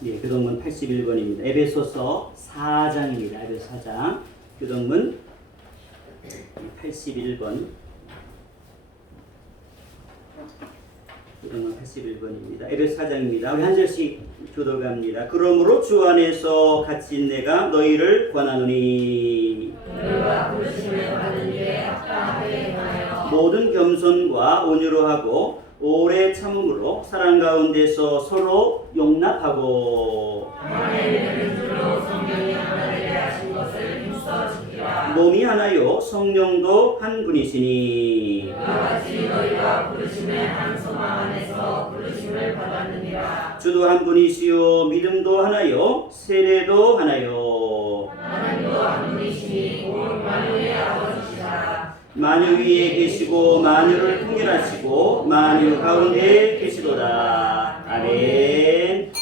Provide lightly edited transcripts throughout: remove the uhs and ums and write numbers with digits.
네, 교동문 81번입니다. 에베소서 4장입니다. 에베소 4장. 교동문 81번. 교동문 81번입니다. 에베소 4장입니다. 우리 한 절씩 교독합니다. 그러므로 주 안에서 갇힌 내가 너희를 권하노니 너희가 부르심을 받은 일에 합당하게 행하여 모든 겸손과 온유로 하고 오래 참음으로 사랑 가운데서 서로 용납하고 만에 줄로 성령이 하나 되게 하신 것을 힘써 지키라. 몸이 하나요 성령도 한 분이시니 이와 같이 너희가 부르심의 한 소망 안에서 부르심을 받았느니라. 주도 한 분이시요 믿음도 하나요 세례도 하나요 하나님도 한 분이시니 곧 만유의 아버지시라. 만유 위에 계시고 만유를 통일하시고 만유 가운데 계시도다. 아멘.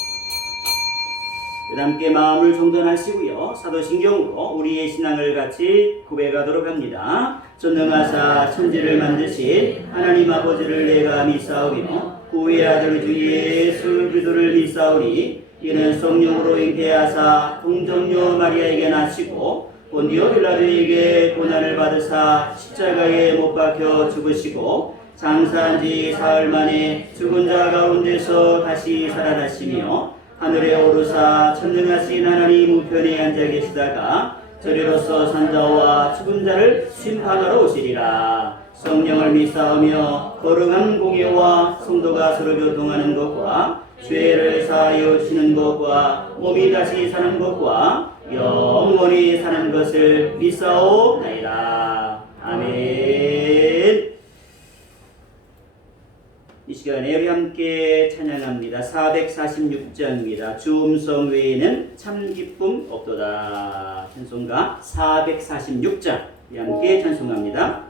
함께 마음을 정돈하시고요. 사도신경으로 우리의 신앙을 같이 고백하도록 합니다. 전능하사 천지를 만드신 하나님 아버지를 내가 믿사오며 그의 아들 주 예수 그리스도를 믿사오니 이는 성령으로 잉태하사 동정녀 마리아에게 나시고 본디오 빌라도에게 고난을 받으사 십자가에 못 박혀 죽으시고 장사한 지 사흘 만에 죽은 자 가운데서 다시 살아나시며 하늘에 오르사 천능하신 하나님 우편에 앉아 계시다가 저리로서 산자와 죽은 자를 심판하러 오시리라. 성령을 믿사오며 거룩한 공예와 성도가 서로 교통하는 것과 죄를 사하여 주시는 것과 몸이 다시 사는 것과 영원히 사는 것을 믿사오나이다. 아멘. 이 시간에 우리 함께 찬양합니다. 446장입니다. 주 음성 외에는 참 기쁨 없도다. 찬송가 446장 우리 함께 찬송합니다.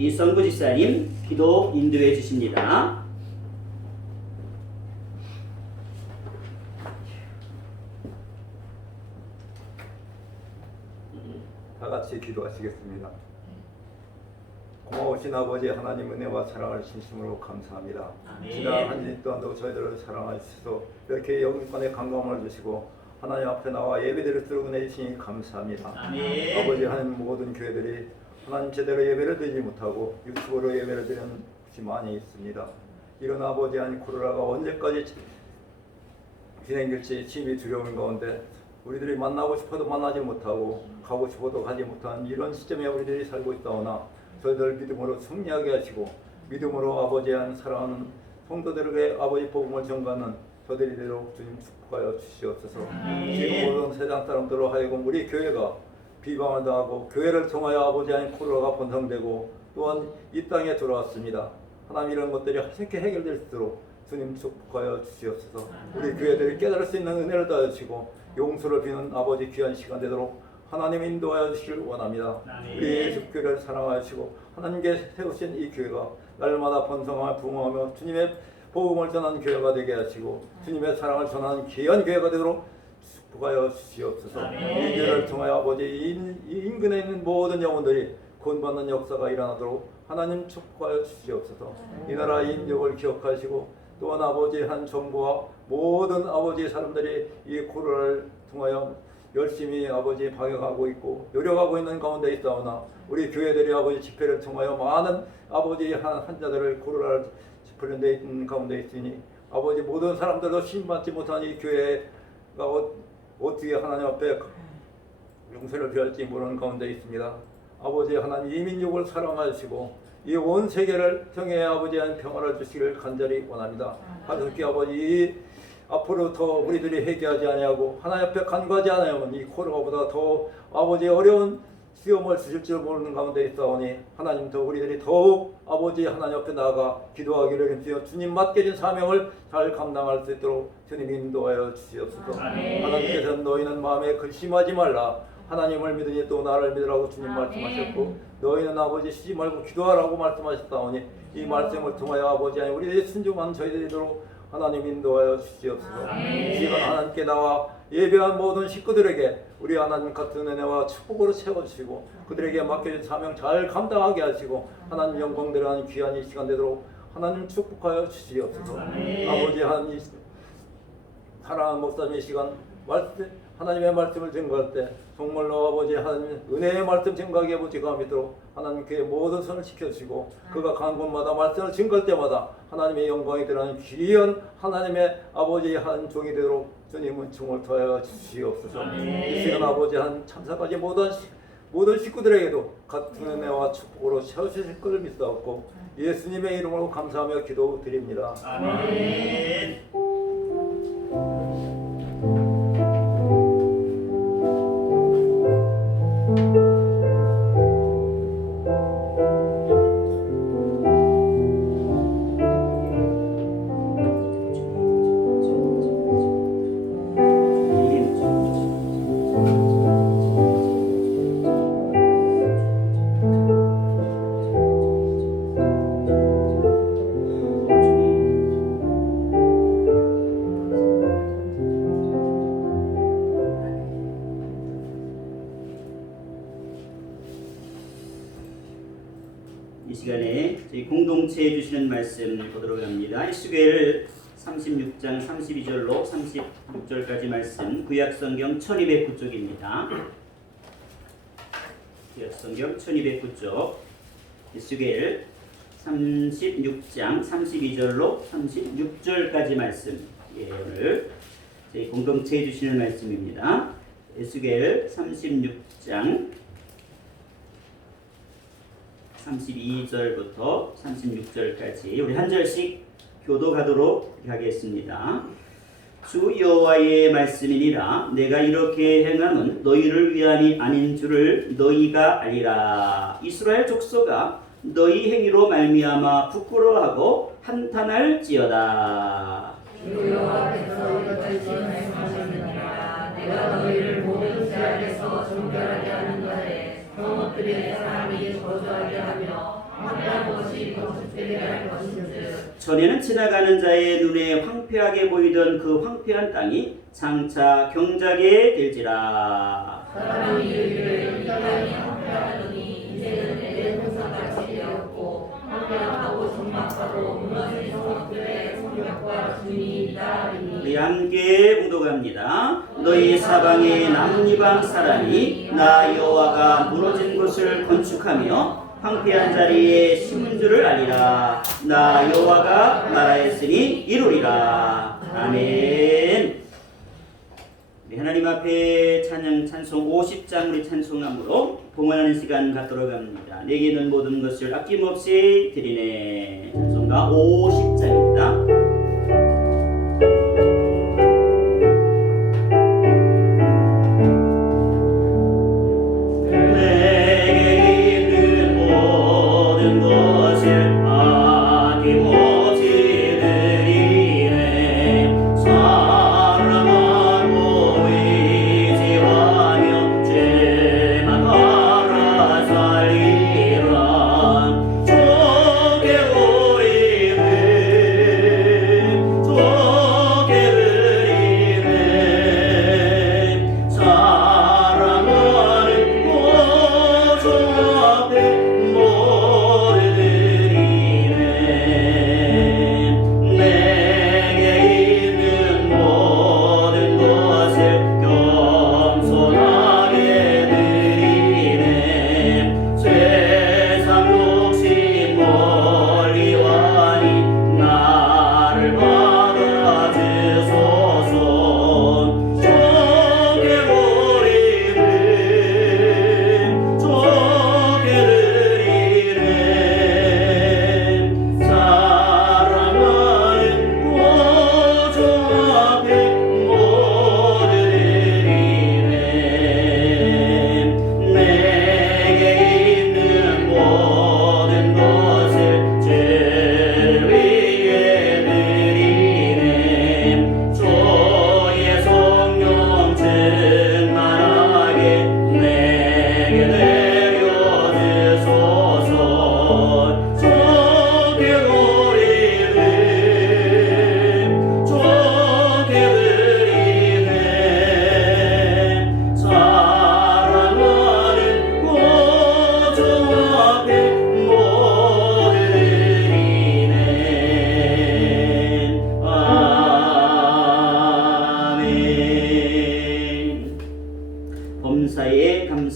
이성구 집사님 기도 인도해 주십니다. 다 같이 기도하시겠습니다. 고마우신 아버지 하나님 은혜와 사랑을 진심으로 감사합니다. 아멘. 지난 한 주 동안도 저희들을 사랑하셔서 이렇게 영권의 강건함을 주시고 하나님 앞에 나와 예배드릴 수 있는 은혜 주시니 감사합니다. 아멘. 아버지 하나님 모든 교회들이 하나님 제대로 예배를 드리지 못하고 유튜브로 예배를 드리는 곳이 많이 있습니다. 이런 아버지 하나님 코로나가 언제까지 진행될지 심히 두려운 가운데 우리들이 만나고 싶어도 만나지 못하고 가고 싶어도 가지 못하는 이런 시점에 우리들이 살고 있다오나 저희들 믿음으로 승리하게 하시고 믿음으로 아버지 한 사랑하는 성도들에게 아버지 복음을 전가하는 저들이 되도록 주님 축복하여 주시옵소서. 지금 모든 세상 사람들로 하여금 우리 교회가 비방을 당하고 교회를 통하여 아버지 하나님 코로나가 번성되고 또한 이 땅에 들어왔습니다. 하나님 이런 것들이 쉽게 해결될 수 있도록 주님 축복하여 주시옵소서. 우리 교회들이 깨달을 수 있는 은혜를 더하여 주시고 용서를 비는 아버지 귀한 시간 되도록 하나님 인도하여 주시길 원합니다. 우리 예수 교회를 사랑하여 주시고 하나님께 세우신 이 교회가 날마다 번성하며 부흥하며 주님의 복음을 전하는 교회가 되게 하시고 주님의 사랑을 전하는 귀한 교회가 되도록 축복하여 주시옵소서. 이 교회를 통하여 아버지 이 인근에 있는 모든 영혼들이 구원받는 역사가 일어나도록 하나님 축복하여 주시옵소서. 이 나라 인력을 기억하시고 또한 아버지 한 정부와 모든 아버지 사람들이 이 코로나를 통하여 열심히 아버지 방역하고 있고 노력하고 있는 가운데 있다오나 우리 교회들이 아버지 집회를 통하여 많은 아버지 환자들을 코로나를 짚으려는 데 있는 가운데 있으니 아버지 모든 사람들도 신받지 못한 이 교회가 어떻게 하나님 앞에 용서를 비할지 모르는 가운데 있습니다. 아버지 하나님 이 민족을 사랑하시고 이 온 세계를 통해 아버지의 평화를 주시길 간절히 원합니다. 하나님께 아버지 앞으로 더 우리들이 회개하지 아니하고 하나님 앞에 간구하지 아니하면 이 코로나보다 더 아버지 어려운 시험을 주실 줄 모르는 가운데 있사오니 하나님 더 우리들이 더욱 아버지 하나님 앞에 나아가 기도하기를 힘쓰여 주님 맡겨진 사명을 잘 감당할 수 있도록 주님 인도하여 주시옵소서. 하나님께서 너희는 마음에 근심하지 말라 하나님을 믿으니 또 나를 믿으라고 주님 말씀하셨고 너희는 아버지 쉬지 말고 기도하라고 말씀하셨다오니 이 말씀을 통하여 아버지 하나님 우리들이 순종한 저희들이 되도록 하나님 인도하여 주시옵소서. 지금 하나님께 나와 예배한 모든 식구들에게 우리 하나님 같은 은혜와 축복으로 채워주시고 그들에게 맡겨진 사명 잘 감당하게 하시고 하나님 영광되는 귀한 이 시간 되도록 하나님 축복하여 주시옵소서. 아버지 하나님 사랑하는 목사님의 시간 하나님의 말씀을 증거할 때 정말로 아버지 하나님 은혜의 말씀 증거하게 아버지가 믿도록 하나님께 모든 선을 지켜주시고 그가 간 곳마다 말씀을 증거할 때마다 하나님의 영광이 드러나는 귀한 하나님의 아버지 한 종이 되도록 주님은 총을 더하여 주시옵소서. 이 시간 아버지 한 참사까지 모든 식구들에게도 같은 은혜와 축복으로 채워주실 것을 믿사옵고 예수님의 이름으로 감사하며 기도드립니다. 아멘. 이 시간에 저희 공동체에 주시는 말씀 보도록 합니다. 에스겔 36장 32절로 36절까지 말씀 구약성경 1209쪽입니다. 구약성경 1209쪽 에스겔 36장 32절로 36절까지 말씀 오늘 저희 공동체에 주시는 말씀입니다. 에스겔 36장 32절부터 36절까지 우리 한 절씩 교도하도록 하겠습니다. 주 여호와의 말씀이니라. 내가 이렇게 행함은 너희를 위함이 아닌 줄을 너희가 알리라. 이스라엘 족속아 너희 행위로 말미암아 부끄러워하고 한탄할지어다. 주 여호와께서 이같이 말씀하셨느니라. 내가 너희를 모든 지하에서 정결하게 하는 날에 성읍들의 사람이 저주하게 하며 황폐한 것이 건축되게 할 것인즉 전에는 지나가는 자의 눈에 황폐하게 보이던 그 황폐한 땅이 장차 경작에 될지라. 사람이 이르기를 이 땅이 황폐하더니 이제는 에덴 동산같이 되었고 황폐하고 적막하고 무너진 성읍들의 성벽과 주님이다 하리니 함께 공독합니다. 너희 사방에 남이방 사람이 나 여호와가 무너진 곳을 건축하며 황폐한 자리에 심은 줄을 알리라. 나 여호와가 말하였으니 이루리라. 아멘. 우리 하나님 앞에 찬송 50장 우리 찬송함으로 봉헌하는 시간 갖도록 합니다. 내게 있는 모든 것을 아낌없이 드리네. 찬송가 50장입니다.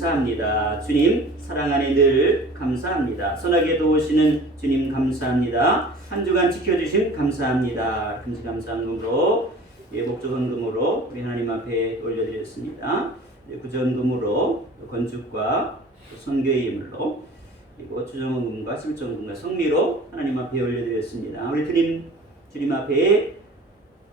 감사합니다. 주님 사랑 안에 늘 감사합니다. 선하게 도우시는 주님 감사합니다. 한 주간 지켜주신 감사합니다. 금시 감사함으로 목적헌금으로 우리 하나님 앞에 올려드렸습니다. 구전금으로 건축과 선교의 예물로 그리고 주정헌금과 실정금과 성미로 하나님 앞에 올려드렸습니다. 우리 주님 앞에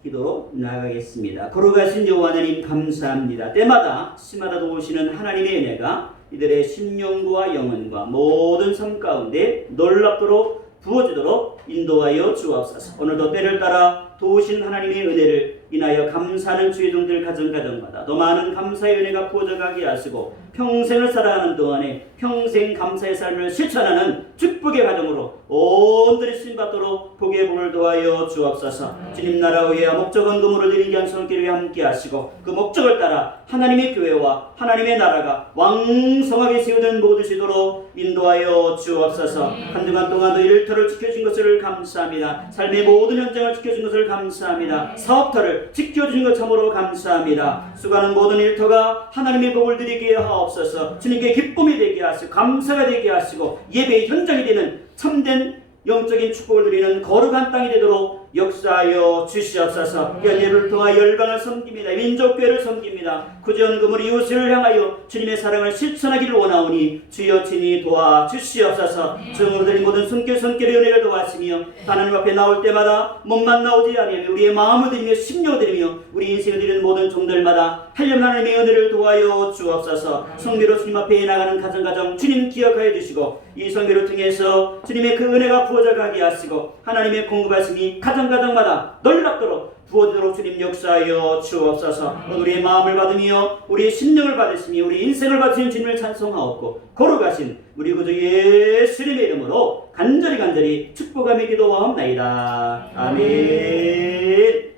기도 나아가겠습니다. 걸어가신 여호와 하나님 감사합니다. 때마다 시마다 도우시는 하나님의 은혜가 이들의 심령과 영혼과 모든 삶 가운데 놀랍도록 부어지도록 인도하여 주옵소서. 오늘도 때를 따라 도우신 하나님의 은혜를 인하여 감사하는 주의 종들 가정가정마다 더 많은 감사의 은혜가 부어져가게 하시고 평생을 살아가는 동안에 평생 감사의 삶을 실천하는 축복의 가정으로 온전히 쓰임받도록 복의 복을 도하여 주옵소서. 주님 나라 위에 목적헌금으로 드린 양손길에 함께 하시고 그 목적을 따라 하나님의 교회와 하나님의 나라가 왕성하게 세우는 모든 시도로 인도하여 주옵소서. 한 주간 동안도 일터를 지켜준 것을 감사합니다. 삶의 모든 현장을 지켜준 것을 감사합니다. 사업터를 지켜주신 것 참으로 감사합니다. 수고하는 모든 일터가 하나님의 복을 드리게 하옵소서. 주님께 기쁨이 되게 하시고 감사가 되게 하시고 예배의 현장이 되는 참된 영적인 축복을 드리는 거룩한 땅이 되도록 역사하여 주시옵소서. 예배를 통하여 열방을 섬깁니다. 민족교회를 섬깁니다. 구전금을 이웃을 향하여 주님의 사랑을 실천하기를 원하오니 주여 친히 도와 주시옵소서. 주응으로 드린 모든 손길의 은혜를 도와주시며 하나님 앞에 나올 때마다 몸만 나오지 아니하며 우리의 마음을 드리며 심령을 드리며 우리 인생을 드리는 모든 종들마다 한렴 하나님의 은혜를 도와여 주옵소서. 성미로 주님 앞에 나가는 가정가정 주님 기억하여 주시고 이 성미를 통해서 주님의 그 은혜가 부어져 가게 하시고 하나님의 공급하심이 가정가정마다 놀랍도록 부어지도록 주님 역사하여 주옵소서. 우리의 마음을 받으며 우리의 심령을 받으시며 우리 인생을 받으신 주님을 찬송하옵고 거룩하신 우리 구주 예수님의 이름으로 간절히 축복하며 기도하옵나이다. 아멘.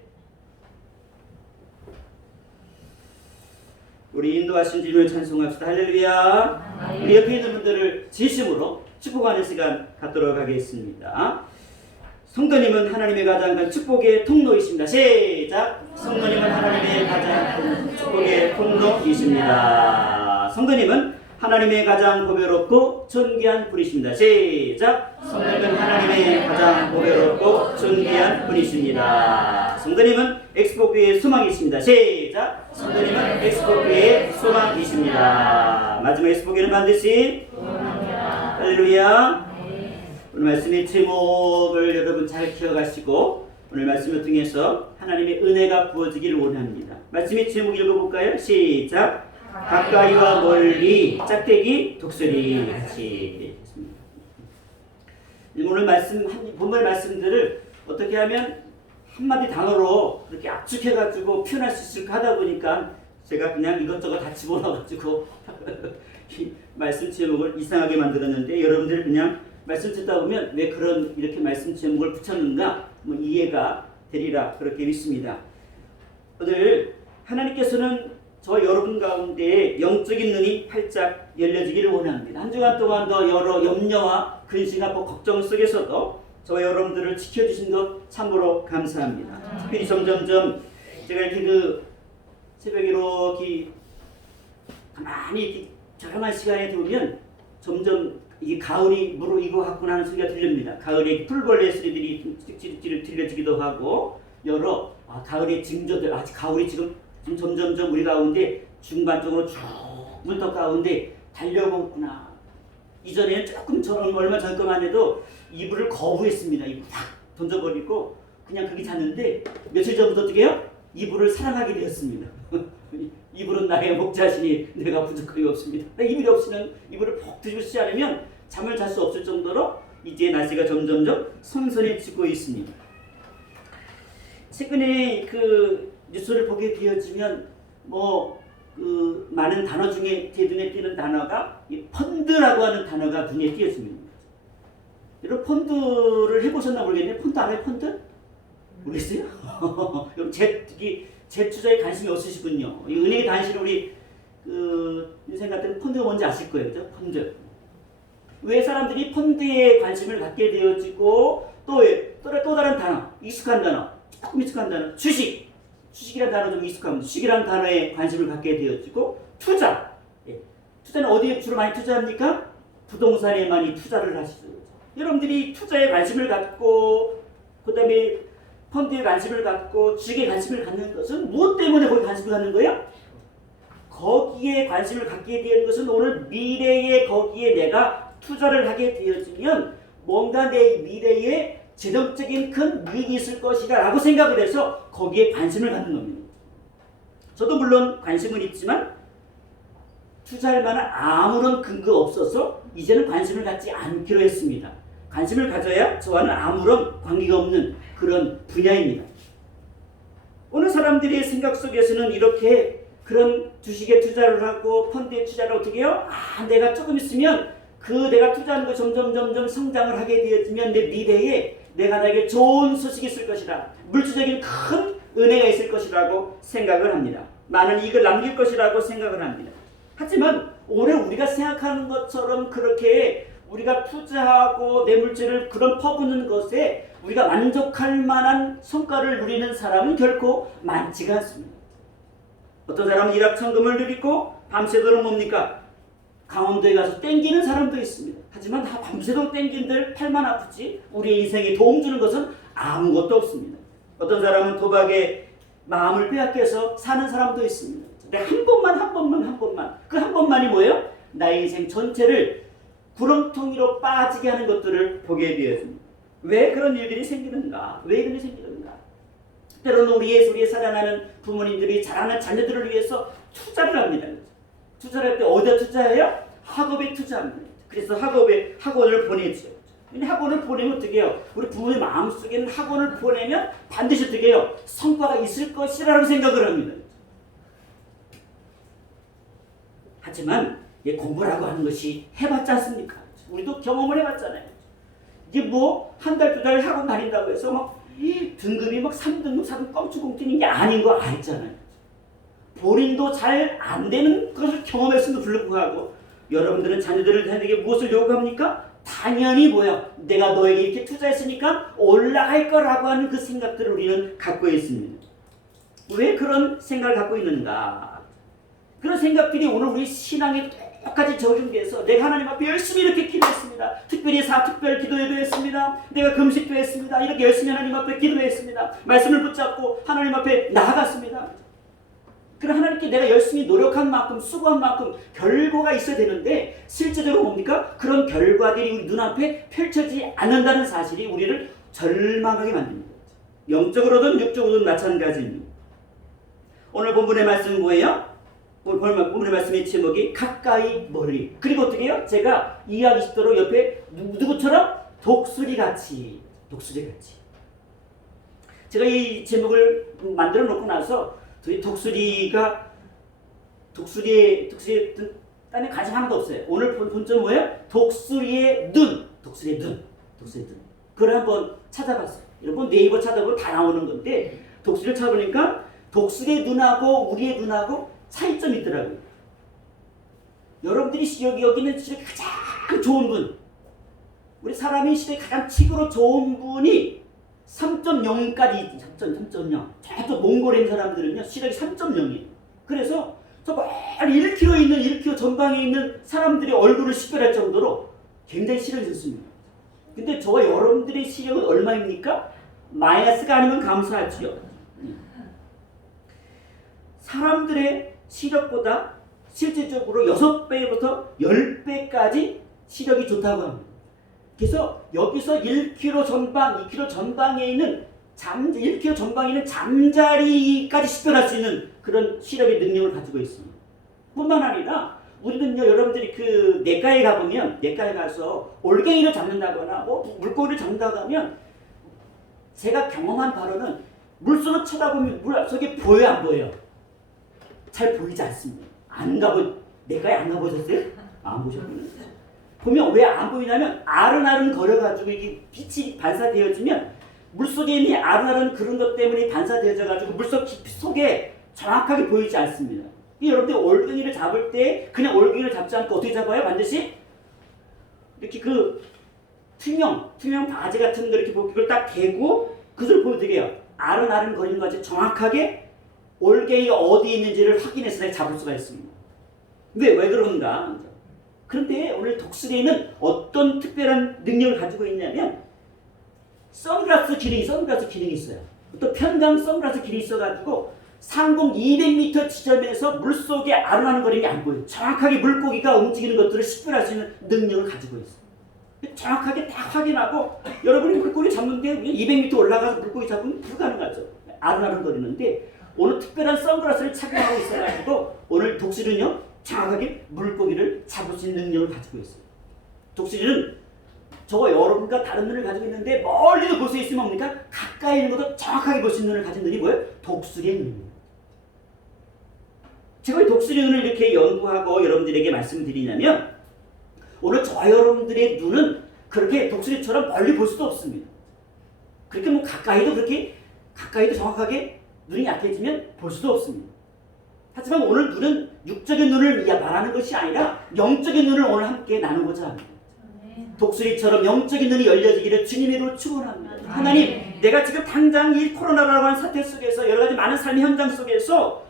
우리 인도하신 주님을 찬송합시다. 할렐루야. 우리 옆에 있는 분들을 진심으로 축복하는 시간 갖도록 하겠습니다. 성도님은 하나님의 가장 큰 축복의 통로이십니다. 시작. 성도님은 하나님의 가장 큰 축복의 통로이십니다. 성도님은 하나님의 가장 보배롭고 존귀한 분이십니다. 시작! 성도님은 하나님의 가장 보배롭고 존귀한 분이십니다. 성도님은 엑스포교회의 소망이십니다. 시작! 성도님은 엑스포교회의 소망이십니다. 마지막 엑스포교회는 반드시 할렐루야. 오늘 말씀의 제목을 여러분 잘 기억하시고 오늘 말씀을 통해서 하나님의 은혜가 부어지기를 원합니다. 말씀의 제목 읽어볼까요? 시작! 가까이와 멀리 짝대기 독수리 같이. 오늘 본문 말씀들을 어떻게 하면 한마디 단어로 그렇게 압축해가지고 표현할 수 있을까 하다 보니까 제가 그냥 이것저것 다 집어넣어가지고 이 말씀 제목을 이상하게 만들었는데 여러분들 그냥 말씀 듣다 보면 왜 그런 이렇게 말씀 제목을 붙였는가 뭐 이해가 되리라 그렇게 믿습니다. 오늘 하나님께서는 저 여러분 가운데 영적인 눈이 활짝 열려지기를 원합니다. 한 주간 동안 더 여러 염려와 근심과 걱정 속에서도 저와 여러분들을 지켜주신 것 참으로 감사합니다. 특별히 점점점 제가 이렇게 새벽에 이렇게 가만히 이렇게 조용한 시간에 들으면 점점 이게 가을이 무르익어 갔구나 하는 소리가 들립니다. 가을에 풀벌레 소리들이 들려지기도 하고 여러 가을의 징조들, 아직 가을이 지금 점점점 우리 가운데 중반적으로 쭉 문턱 가운데 달려오구나. 이전에는 조금 얼마 전까만 해도 이불을 거부했습니다. 이불 탁 던져버리고 그냥 거기 잤는데 며칠 전부터 어떻게 해요? 이불을 사랑하게 되었습니다. 이불은 나의 목자시니 내가 부족함이 없습니다. 이불이 없이는 이불을 푹 뒤집지 않으면 잠을 잘 수 없을 정도로 이제 날씨가 점점점 선선해지고 있습니다. 최근에 뉴스를 보게 되어지면 많은 단어 중에 제 눈에 띄는 단어가 이 펀드라고 하는 단어가 눈에 띄어집니다. 여러분 펀드를 해보셨나 모르겠는데 펀드 알아요? 펀드? 모르겠어요? 여러분 제 투자에 관심이 없으시군요. 이 은행에 다니시는 우리 인생 같은 펀드가 뭔지 아실 거예요, 그죠? 펀드. 왜 사람들이 펀드에 관심을 갖게 되어지고 또 다른 단어, 익숙한 단어, 조금 익숙한 단어, 주식이라는 단어 좀 익숙합니다. 주식이라는 단어에 관심을 갖게 되어지고 투자. 투자는 어디에 주로 많이 투자합니까? 부동산에 많이 투자를 하시죠. 여러분들이 투자에 관심을 갖고 그다음에 펀드에 관심을 갖고 주식에 관심을 갖는 것은 무엇 때문에 거기 관심을 갖는 거예요? 거기에 관심을 갖게 되는 것은 오늘 미래에 거기에 내가 투자를 하게 되어지면 뭔가 내 미래에 재정적인 큰 이익이 있을 것이다 라고 생각을 해서 거기에 관심을 갖는 겁니다. 저도 물론 관심은 있지만 투자할 만한 아무런 근거 없어서 이제는 관심을 갖지 않기로 했습니다. 관심을 가져야 저와는 아무런 관계가 없는 그런 분야입니다. 어느 사람들의 생각 속에서는 이렇게 그런 주식에 투자를 하고 펀드에 투자를 어떻게 해요? 내가 조금 있으면 내가 투자하는 거 점점 성장을 하게 되어지면 내 미래에 내가 나에게 좋은 소식이 있을 것이다. 물질적인 큰 은혜가 있을 것이라고 생각을 합니다. 많은 이익을 남길 것이라고 생각을 합니다. 하지만 오늘 우리가 생각하는 것처럼 그렇게 우리가 투자하고 내 물질을 그런 퍼붓는 것에 우리가 만족할 만한 성과를 누리는 사람은 결코 많지가 않습니다. 어떤 사람은 일확천금을 누리고 밤새도록 뭡니까? 강원도에 가서 땡기는 사람도 있습니다. 하지만 밤새도록 땡긴들 팔만 아프지 우리의 인생에 도움 주는 것은 아무것도 없습니다. 어떤 사람은 도박에 마음을 빼앗겨서 사는 사람도 있습니다. 근데 한 번만 그 한 번만이 뭐예요? 나의 인생 전체를 구렁텅이로 빠지게 하는 것들을 보게 되었습니다. 왜 그런 일들이 생기는가? 왜 이런 일이 생기는가? 때로는 우리의 사랑하는 부모님들이 자라는 자녀들을 위해서 투자를 합니다. 투자를 할 때 어디다 투자해요? 학업에 투자합니다. 그래서 학원을 보내죠. 근데 학원을 보내면 어떻게 해요? 우리 부모의 마음속에는 학원을 보내면 반드시 어떻게 해요? 성과가 있을 것이라고 생각을 합니다. 하지만 공부라고 하는 것이 해봤지 않습니까? 우리도 경험을 해봤잖아요. 이게 한 달, 두 달 학원 다닌다고 해서 등급이 3등급, 4등급 껑충껑 뛰는 게 아닌 거 알잖아요. 본인도 잘 안 되는 것을 경험했음에도 불구하고 여러분들은 자녀들에게 무엇을 요구합니까? 당연히 내가 너에게 이렇게 투자했으니까 올라갈 거라고 하는 그 생각들을 우리는 갖고 있습니다. 왜 그런 생각을 갖고 있는가? 그런 생각들이 오늘 우리 신앙에 똑같이 적용돼서 내가 하나님 앞에 열심히 이렇게 기도했습니다. 특별히 사특별 기도회도 했습니다. 내가 금식도 했습니다. 이렇게 열심히 하나님 앞에 기도했습니다. 말씀을 붙잡고 하나님 앞에 나아갔습니다. 그럼 하나님께 내가 열심히 노력한 만큼 수고한 만큼 결과가 있어야 되는데 실제적으로 뭡니까? 그런 결과들이 우리 눈앞에 펼쳐지지 않는다는 사실이 우리를 절망하게 만듭니다. 영적으로든 육적으로든 마찬가지입니다. 오늘 본문의 말씀은 뭐예요? 오늘 본문의 말씀의 제목이 가까이 멀리. 그리고 어떻게 해요? 제가 이해하기 쉽도록 옆에 누구처럼? 독수리같이. 독수리같이. 제가 이 제목을 만들어 놓고 나서 독수리의 딴에 관심 하나도 없어요. 오늘 본점 뭐예요? 독수리의 눈. 독수리의 눈. 독수리의 눈. 그걸 한번 찾아봤어요. 여러분 네이버 찾아보면 다 나오는 건데 독수리를 찾아보니까 독수리의 눈하고 우리의 눈하고 차이점이 있더라고요. 여러분들이 여기는 시력이 가장 좋은 분, 우리 사람이 시력이 가장 치고로 좋은 분이 3.0까지 3.0. 저쪽 몽골에 있는 사람들은요 시력이 3.0이에요. 그래서 저 멀리 1km 전방에 있는 사람들의 얼굴을 식별할 정도로 굉장히 시력이 좋습니다. 근데 저와 여러분들의 시력은 얼마입니까? 마이너스가 아니면 감사하지요. 사람들의 시력보다 실질적으로 6배부터 10배까지 시력이 좋다고 합니다. 그래서 여기서 1km 전방, 2km 전방에 있는 1km 전방에 있는 잠자리까지 식별할 수 있는 그런 시력의 능력을 가지고 있습니다. 뿐만 아니라 우리는요, 여러분들이 그 내과에 가보면, 내과에 가서 올갱이를 잡는다거나 뭐 물고기를 잡는다고 하면 제가 경험한 바로는 물속을 쳐다보면 물속에 보여요, 안 보여요? 잘 보이지 않습니다. 내과에 안 가보셨어요? 안 보셨군요. 보면 왜 안 보이냐면 아른아른 거려가지고 이게 빛이 반사되어지면 물속에 있는 아른아른 그런 것 때문에 반사되어져가지고 물속 깊이 속에 정확하게 보이지 않습니다. 여러분들 올갱이를 잡을 때 그냥 올갱이를 잡지 않고 어떻게 잡아요? 반드시 이렇게 그 투명 바지 같은 거 이렇게 그걸 딱 대고 그것을 보여드려요. 아른아른 거리는 것이 정확하게 올갱이가 어디에 있는지를 확인해서 잡을 수가 있습니다. 왜 그런가? 그런데 오늘 독수리는 어떤 특별한 능력을 가지고 있냐면 선글라스 기능이 있어요. 또 편광 선글라스 기능이 있어가지고 상공 200m 지점에서 물속에 아른아른 거리는 게 안 보여요. 정확하게 물고기가 움직이는 것들을 식별할 수 있는 능력을 가지고 있어요. 정확하게 다 확인하고 여러분이 물고기 잡는데 200m 올라가서 물고기 잡으면 불가능하죠. 아른아른 거리는데 오늘 특별한 선글라스를 착용하고 있어가지고 오늘 독수리는요 정확하게 물고기를 잡을 수 있는 능력을 가지고 있어요. 독수리는 저와 여러분과 다른 눈을 가지고 있는데 멀리도 볼 수 있으면 뭡니까? 가까이 있는 것도 정확하게 볼 수 있는 눈을 가진 눈이 뭐예요? 독수리의 눈입니다. 제가 이 독수리 눈을 이렇게 연구하고 여러분들에게 말씀드리냐면 오늘 저와 여러분들의 눈은 그렇게 독수리처럼 멀리 볼 수도 없습니다. 그렇게 뭐 가까이도 정확하게 눈이 약해지면 볼 수도 없습니다. 하지만 오늘 눈은 육적인 눈을 말하는 것이 아니라 영적인 눈을 오늘 함께 나누고자 합니다. 독수리처럼 영적인 눈이 열려지기를 주님의 이름으로 축원합니다. 하나님, 내가 지금 당장 이 코로나라고 하는 사태 속에서 여러 가지 많은 삶의 현장 속에서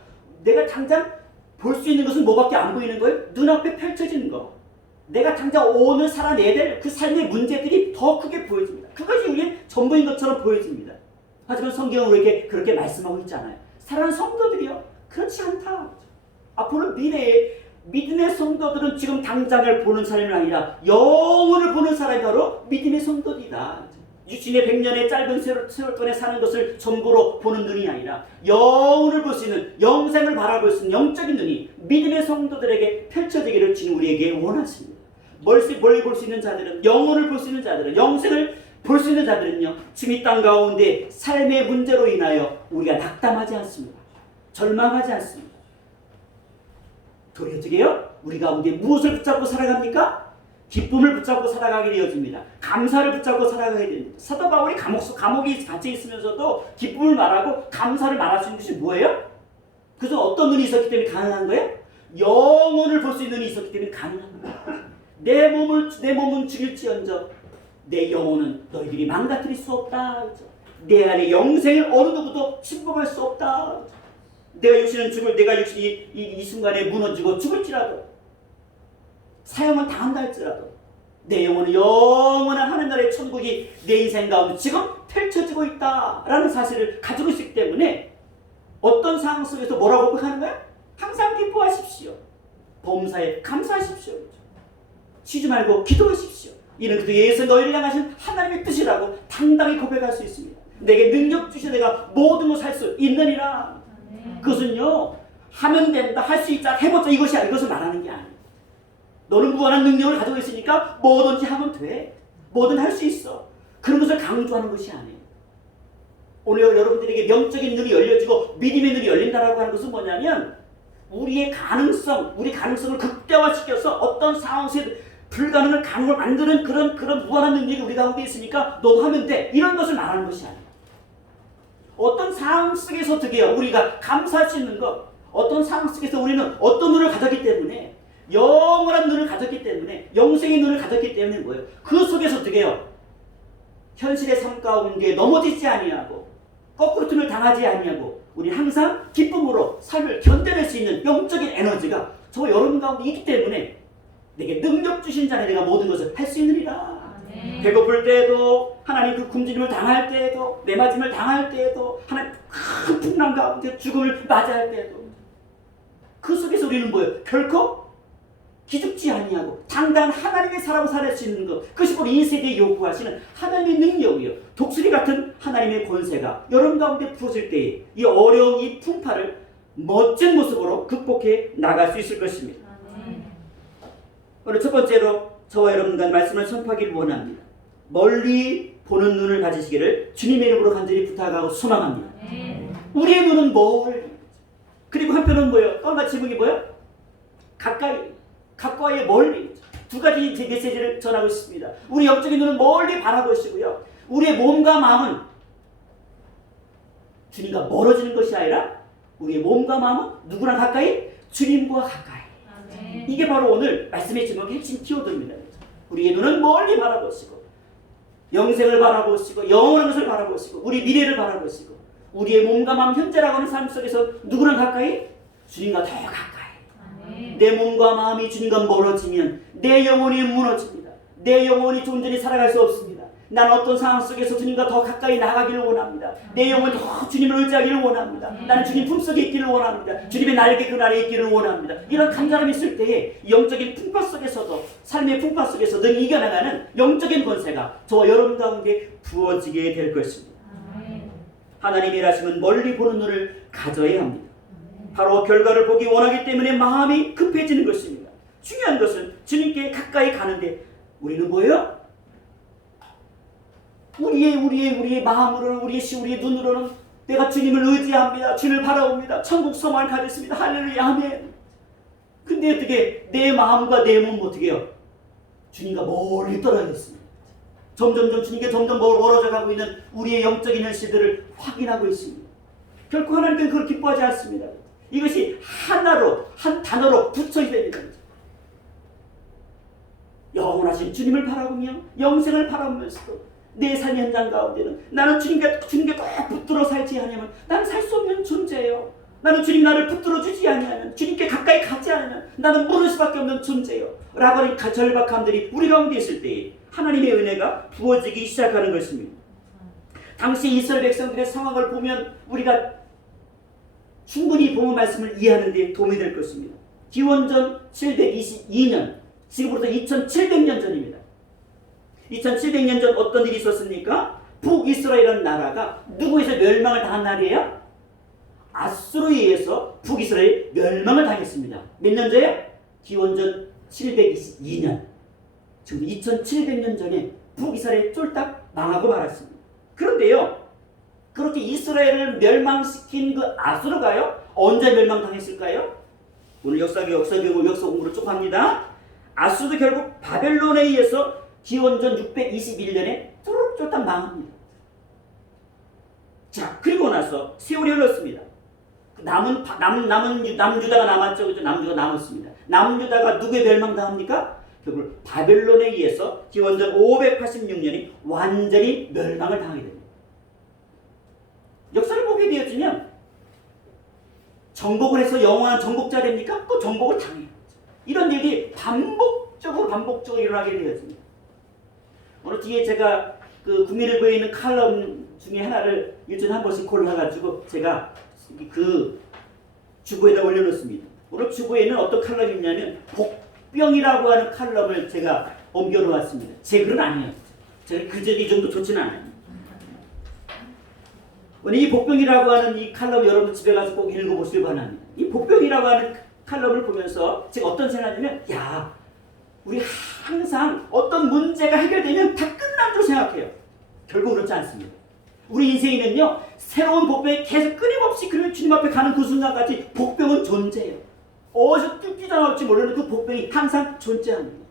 내가 당장 볼 수 있는 것은 뭐밖에 안 보이는 거예요? 눈앞에 펼쳐지는 거. 내가 당장 오늘 살아내야 될 그 삶의 문제들이 더 크게 보여집니다. 그것이 우리의 전부인 것처럼 보여집니다. 하지만 성경은 왜 그렇게 말씀하고 있잖아요. 사랑하는 성도들이요. 그렇지 않다. 앞으로 미래에 믿음의 성도들은 지금 당장을 보는 사람이 아니라 영혼을 보는 사람이 바로 믿음의 성도들이다. 유신의 100년의 짧은 세월 동안에 사는 것을 전부로 보는 눈이 아니라 영혼을 볼 수 있는 영생을 바라볼 수 있는 영적인 눈이 믿음의 성도들에게 펼쳐지기를 주님 우리에게 원하십니다. 멀리 볼 수 있는 자들은 영혼을 볼 수 있는 자들은 영생을 볼 수 있는 자들은요 지금 이 땅 가운데 삶의 문제로 인하여 우리가 낙담하지 않습니다. 절망하지 않습니다. 도리어 어떻게 해요? 우리 가운데 무엇을 붙잡고 살아갑니까? 기쁨을 붙잡고 살아가게 되어집니다. 감사를 붙잡고 살아가게 됩니다. 사도 바울이 감옥에 갇혀 있으면서도 기쁨을 말하고 감사를 말할 수 있는 것이 뭐예요? 그래서 어떤 눈이 있었기 때문에 가능한 거예요? 영혼을 볼 수 있는 눈이 있었기 때문에 가능한 거예요. 내 몸은 죽일지언정 내 영혼은 너희들이 망가뜨릴 수 없다. 내 안에 영생을 어느 누구도 침범할 수 없다. 내가 육신은 죽을, 내가 육신이 이 순간에 무너지고 죽을지라도, 사형을 당한다 할지라도 내 영혼은 영원한 하늘 나라의 천국이 내 인생 가운데 지금 펼쳐지고 있다라는 사실을 가지고 있기 때문에 어떤 상황 속에서 뭐라고 하는 거야? 항상 기뻐하십시오. 범사에 감사하십시오. 쉬지 말고 기도하십시오. 이는 그리스도 예수 너희를 향하신 하나님의 뜻이라고 당당히 고백할 수 있습니다. 내게 능력 주셔 내가 모든 것을 할 수 있느니라. 그것은요, 하면 된다, 할 수 있다, 해보자 이것이 아니고 이것을 말하는 게 아니에요. 너는 무한한 능력을 가지고 있으니까 뭐든지 하면 돼. 뭐든 할 수 있어. 그런 것을 강조하는 것이 아니에요. 오늘 여러분들에게 영적인 눈이 열려지고 믿음의 눈이 열린다라고 하는 것은 뭐냐면 우리 가능성을 극대화시켜서 어떤 상황 속에 불가능을 가능을 만드는 그런 무한한 능력이 우리 가운데 있으니까 너도 하면 돼. 이런 것을 말하는 것이 아니에요. 어떤 상황 속에서 드디어 우리가 감사할 수 있는 것, 어떤 상황 속에서 우리는 어떤 눈을 가졌기 때문에, 영원한 눈을 가졌기 때문에, 영생의 눈을 가졌기 때문에 뭐예요? 그 속에서 드디어 현실의 삶 가운데 넘어지지 아니하고 거꾸로 틈을 당하지 아니하고 우리 항상 기쁨으로 삶을 견뎌낼 수 있는 영적인 에너지가 저 여러분 가운데 있기 때문에 내게 능력 주신 자는 내가 모든 것을 할 수 있느니라. 배고플 때에도, 하나님 그 굶주림을 당할 때에도, 내맞음을 당할 때에도, 하나님 큰 풍랑 가운데 죽음을 맞이할 때에도 그 속에서 우리는 뭐예요? 결코 기죽지 아니하고 당당한 하나님의 사람으로 살 수 있는 것, 그것이 바로 이 세대에 요구하시는 하나님의 능력이요, 독수리 같은 하나님의 권세가 여러분 가운데 부어질 때에 이 어려운 이 풍파를 멋진 모습으로 극복해 나갈 수 있을 것입니다. 오늘 첫 번째로 저와 여러분과 말씀을 선포하기를 원합니다. 멀리 보는 눈을 가지시기를 주님의 이름으로 간절히 부탁하고 소망합니다. 우리의 눈은 멀리, 그리고 한편은 뭐예요? 또 한 가지 제목이 뭐예요? 가까이 멀리. 두 가지 제 메시지를 전하고 있습니다. 우리 영적인 눈은 멀리 바라보시고요, 우리의 몸과 마음은 주님과 멀어지는 것이 아니라 우리의 몸과 마음은 누구랑 가까이? 주님과 가까이. 이게 바로 오늘 말씀의 제목의 핵심 키워드입니다. 우리의 눈은 멀리 바라보시고 영생을 바라보시고 영원한 것을 바라보시고 우리 미래를 바라보시고 우리의 몸과 마음 현재라고 하는 삶 속에서 누구랑 가까이? 주님과 더 가까이. 내 몸과 마음이 주님과 멀어지면 내 영혼이 무너집니다. 내 영혼이 온전히 살아갈 수 없습니다. 나는 어떤 상황 속에서 주님과 더 가까이 나가기를 원합니다. 내 영혼이 더 주님을 의지하기를 원합니다. 나는 주님 품속에 있기를 원합니다. 주님의 날개 그 아래에 있기를 원합니다. 이런 간절함이 있을 때에 영적인 풍파 속에서도, 삶의 풍파 속에서 늘 이겨나가는 영적인 권세가 저와 여러분 가운데 부어지게 될 것입니다. 하나님의 일하심은 멀리 보는 눈을 가져야 합니다. 바로 결과를 보기 원하기 때문에 마음이 급해지는 것입니다. 중요한 것은 주님께 가까이 가는데 우리는 뭐예요? 우리의 마음으로는, 우리의 눈으로는 내가 주님을 의지합니다. 주님을 바라봅니다. 천국 소망을 가졌습니다. 할렐루야, 아멘. 근데 어떻게 내 마음과 내 몸은 어떻게 해요? 주님과 멀리 떨어져 있습니다. 점점 주님께 점점 멀어져 가고 있는 우리의 영적인 현실들을 확인하고 있습니다. 결코 하나님께는 그걸 기뻐하지 않습니다. 이것이 하나로, 한 단어로 붙여야 됩니다. 영원하신 주님을 바라보며 영생을 바라보면서도 내 삶 현장 가운데는 나는 주님께 꼭 붙들어 살지 않으면 나는 살 수 없는 존재예요. 나는 주님 나를 붙들어 주지 않으면, 주님께 가까이 가지 않으면 나는 모를 수밖에 없는 존재예요 라고 하는 절박함들이 우리 가운데 있을 때에 하나님의 은혜가 부어지기 시작하는 것입니다. 당시 이스라엘 백성들의 상황을 보면 우리가 충분히 본문 말씀을 이해하는 데 도움이 될 것입니다. 기원전 722년, 지금부터 2700년 전입니다. 2700년 전 어떤 일이 있었습니까? 북이스라엘이라는 나라가 누구에서 멸망을 당한 날이에요? 아수르에 의해서 북이스라엘 멸망을 당했습니다. 몇 년 전에? 기원전 722년. 지금 2700년 전에 북이스라엘이 쫄딱 망하고 말았습니다. 그런데요, 그렇게 이스라엘을 멸망시킨 그 아수르가요, 언제 멸망당했을까요? 오늘 역사 공부를 쭉 합니다. 아수르도 결국 바벨론에 의해서 기원전 621년에 쫄딱 망합니다. 자, 그리고 나서 세월이 흘렀습니다. 남유다가 남았죠. 그죠? 남유다가 남았습니다. 남유다가 누구에 멸망당합니까? 결국 바벨론에 의해서 기원전 586년에 완전히 멸망을 당하게 됩니다. 역사를 보게 되어지면 정복을 해서 영원한 정복자 됩니까? 또 정복을 당해요. 이런 일이 반복적으로 일어나게 되었습니다. 오늘 뒤에 제가 그 국민일보에 있는 칼럼 중에 하나를 일주일에 한 번씩 골라가지고 제가 그 주보에다 올려놓습니다. 오늘 주보에는 어떤 칼럼이 있냐면 복병이라고 하는 칼럼을 제가 옮겨놓았습니다. 제 글은 아니에요. 제가 이 정도 좋지는 않아요. 오늘 이 복병이라고 하는 이 칼럼 여러분 집에 가서 꼭 읽어보시길 바랍니다. 이 복병이라고 하는 칼럼을 보면서 제가 어떤 생각이냐면 야, 우리 항상 어떤 문제가 해결되면 다 끝난 줄 생각해요. 결국 그렇지 않습니다. 우리 인생에는요, 새로운 복병이 계속 끊임없이 그러면 주님 앞에 가는 그 순간까지 복병은 존재해요. 어디서 뛰어나올지 모르는 그 복병이 항상 존재합니다.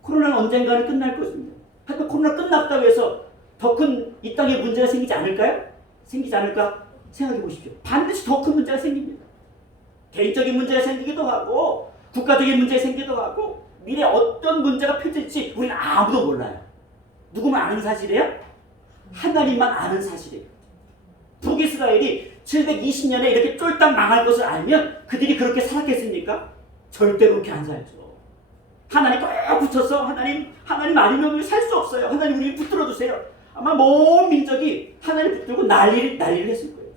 코로나는 언젠가는 끝날 것입니다. 하지만 코로나 끝났다고 해서 더 큰 이 땅에 문제가 생기지 않을까요? 생기지 않을까 생각해 보십시오. 반드시 더 큰 문제가 생깁니다. 개인적인 문제가 생기기도 하고 국가적인 문제가 생기기도 하고 미래 어떤 문제가 펼쳐질지 우리는 아무도 몰라요. 누구만 아는 사실이에요? 하나님만 아는 사실이에요. 북이스라엘이 720년에 이렇게 쫄딱 망할 것을 알면 그들이 그렇게 살았겠습니까? 절대로 그렇게 안 살죠. 하나님 꼭 붙여서 하나님 아니면 우리 살 수 없어요. 하나님 우리 붙들어 주세요. 아마 온 민족이 하나님 붙들고 난리를 했을 거예요.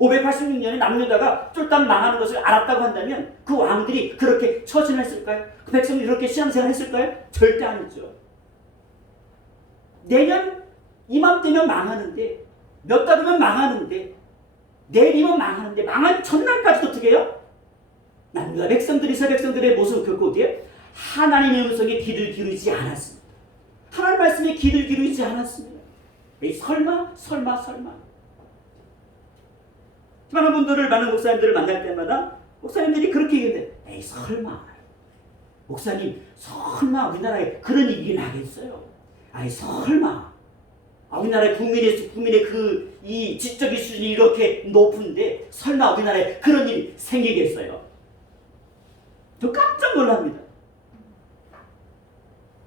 586년에 남유다가 쫄딱 망하는 것을 알았다고 한다면 그 왕들이 그렇게 처신했을까요? 그 백성들이 그렇게 신앙생활 했을까요? 절대 아니죠. 내년 이맘때면 망하는데 몇 달이면 망하는데 내일이면 망하는데 망한 전날까지도 어떻게 해요? 남유다 백성들이 이스라엘 백성들의 모습을 겪고 어떻게 하나님의 음성에 귀를 기울이지 않았습니다. 하나님 말씀에 귀를 기울이지 않았습니다. 에이, 설마. 많은 목사님들을 만날 때마다 목사님들이 그렇게 얘기하는데 에이 설마 목사님 설마 우리나라에 그런 일이 나겠어요? 아이 설마 우리나라의 국민의 그 이 지적인 수준이 이렇게 높은데 설마 우리나라에 그런 일이 생기겠어요? 저 깜짝 놀랍니다.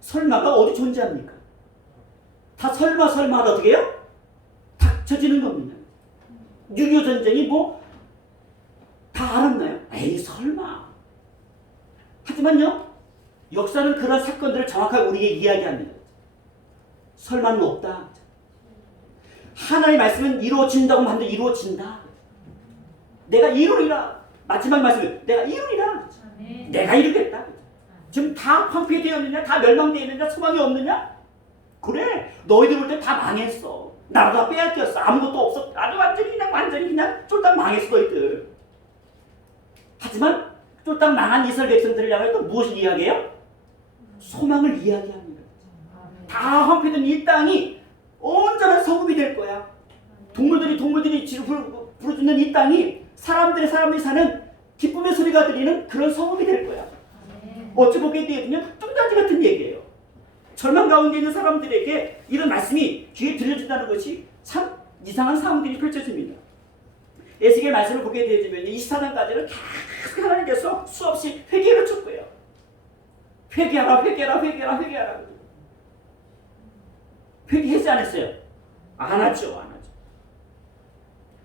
설마가 어디 존재합니까? 다 설마 하다 어떻게 해요? 닥쳐지는 겁니다. 6.25 전쟁이 다 알았나요? 에이 설마. 하지만요, 역사는 그런 사건들을 정확하게 우리에게 이야기합니다. 설마는 없다. 하나님의 말씀은 이루어진다고 하면 이루어진다. 내가 이루리라. 마지막 말씀은 내가 이루리라. 내가 이루겠다. 지금 다 황폐되었느냐? 다 멸망되었느냐? 소망이 없느냐? 그래, 너희들 볼 때 다 망했어. 나도 다 빼앗겼어. 아무것도 없어. 아주 완전히 그냥 쫄딱 망했어 너희들. 하지만 쫄딱 망한 이스라엘 백성들을 향해 또 무엇을 이야기해요? 소망을 이야기합니다. 다 황폐된 이 땅이 온전한 성읍이 될 거야. 동물들이 부르짖는 이 땅이 사람들이 사는 기쁨의 소리가 들리는 그런 성읍이 될 거야. 어찌 보게 되면 뚱딴지 같은 얘기예요. 절망 가운데 있는 사람들에게 이런 말씀이 귀에 들려준다는 것이 참 이상한 상황들이 펼쳐집니다. 에스겔 말씀을 보게 되면 24장까지는 계속 하나님께서 수없이 회개를 촉구해요. 회개하라. 회개했지 않았어요? 안 하죠.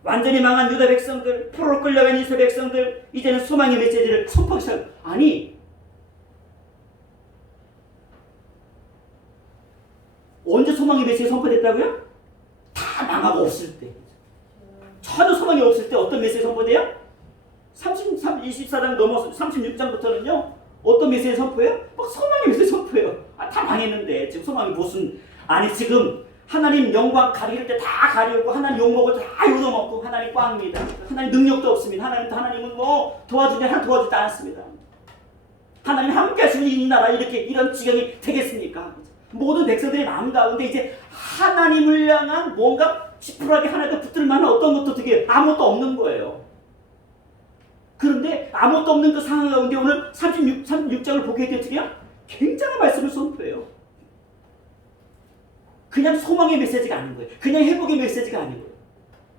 완전히 망한 유다 백성들, 포로로 끌려간 이스라엘 백성들, 이제는 소망의 메시지를 선포하기 시작해요. 아니, 언제 소망의 메시지가 선포됐다고요? 다 망하고 없을 때. 전혀 소망이 없을 때 어떤 메시지 선포돼요? 24장 넘어서 36장부터는요. 어떤 메시지 선포해요? 막 소망의 메시지 선포해요. 다 망했는데 지금 소망이 무슨. 아니 지금 하나님 영광 가릴 때 다 가리고 하나님 욕먹을 때 다 욕먹고 하나님 꽝입니다. 하나님 능력도 없습니다. 하나님은 도와주지 않습니다. 하나님 함께 하시는 이 나라 이런 지경이 되겠습니까? 모든 백성들의 마음 가운데 이제 하나님을 향한 뭔가 지푸라기 하나도 붙들 만한 어떤 것도 되게 아무것도 없는 거예요. 그런데 아무것도 없는 그 상황 가운데 오늘 36장을 보게 되면 굉장한 말씀을 선포해요. 그냥 소망의 메시지가 아닌 거예요. 그냥 회복의 메시지가 아닌 거예요.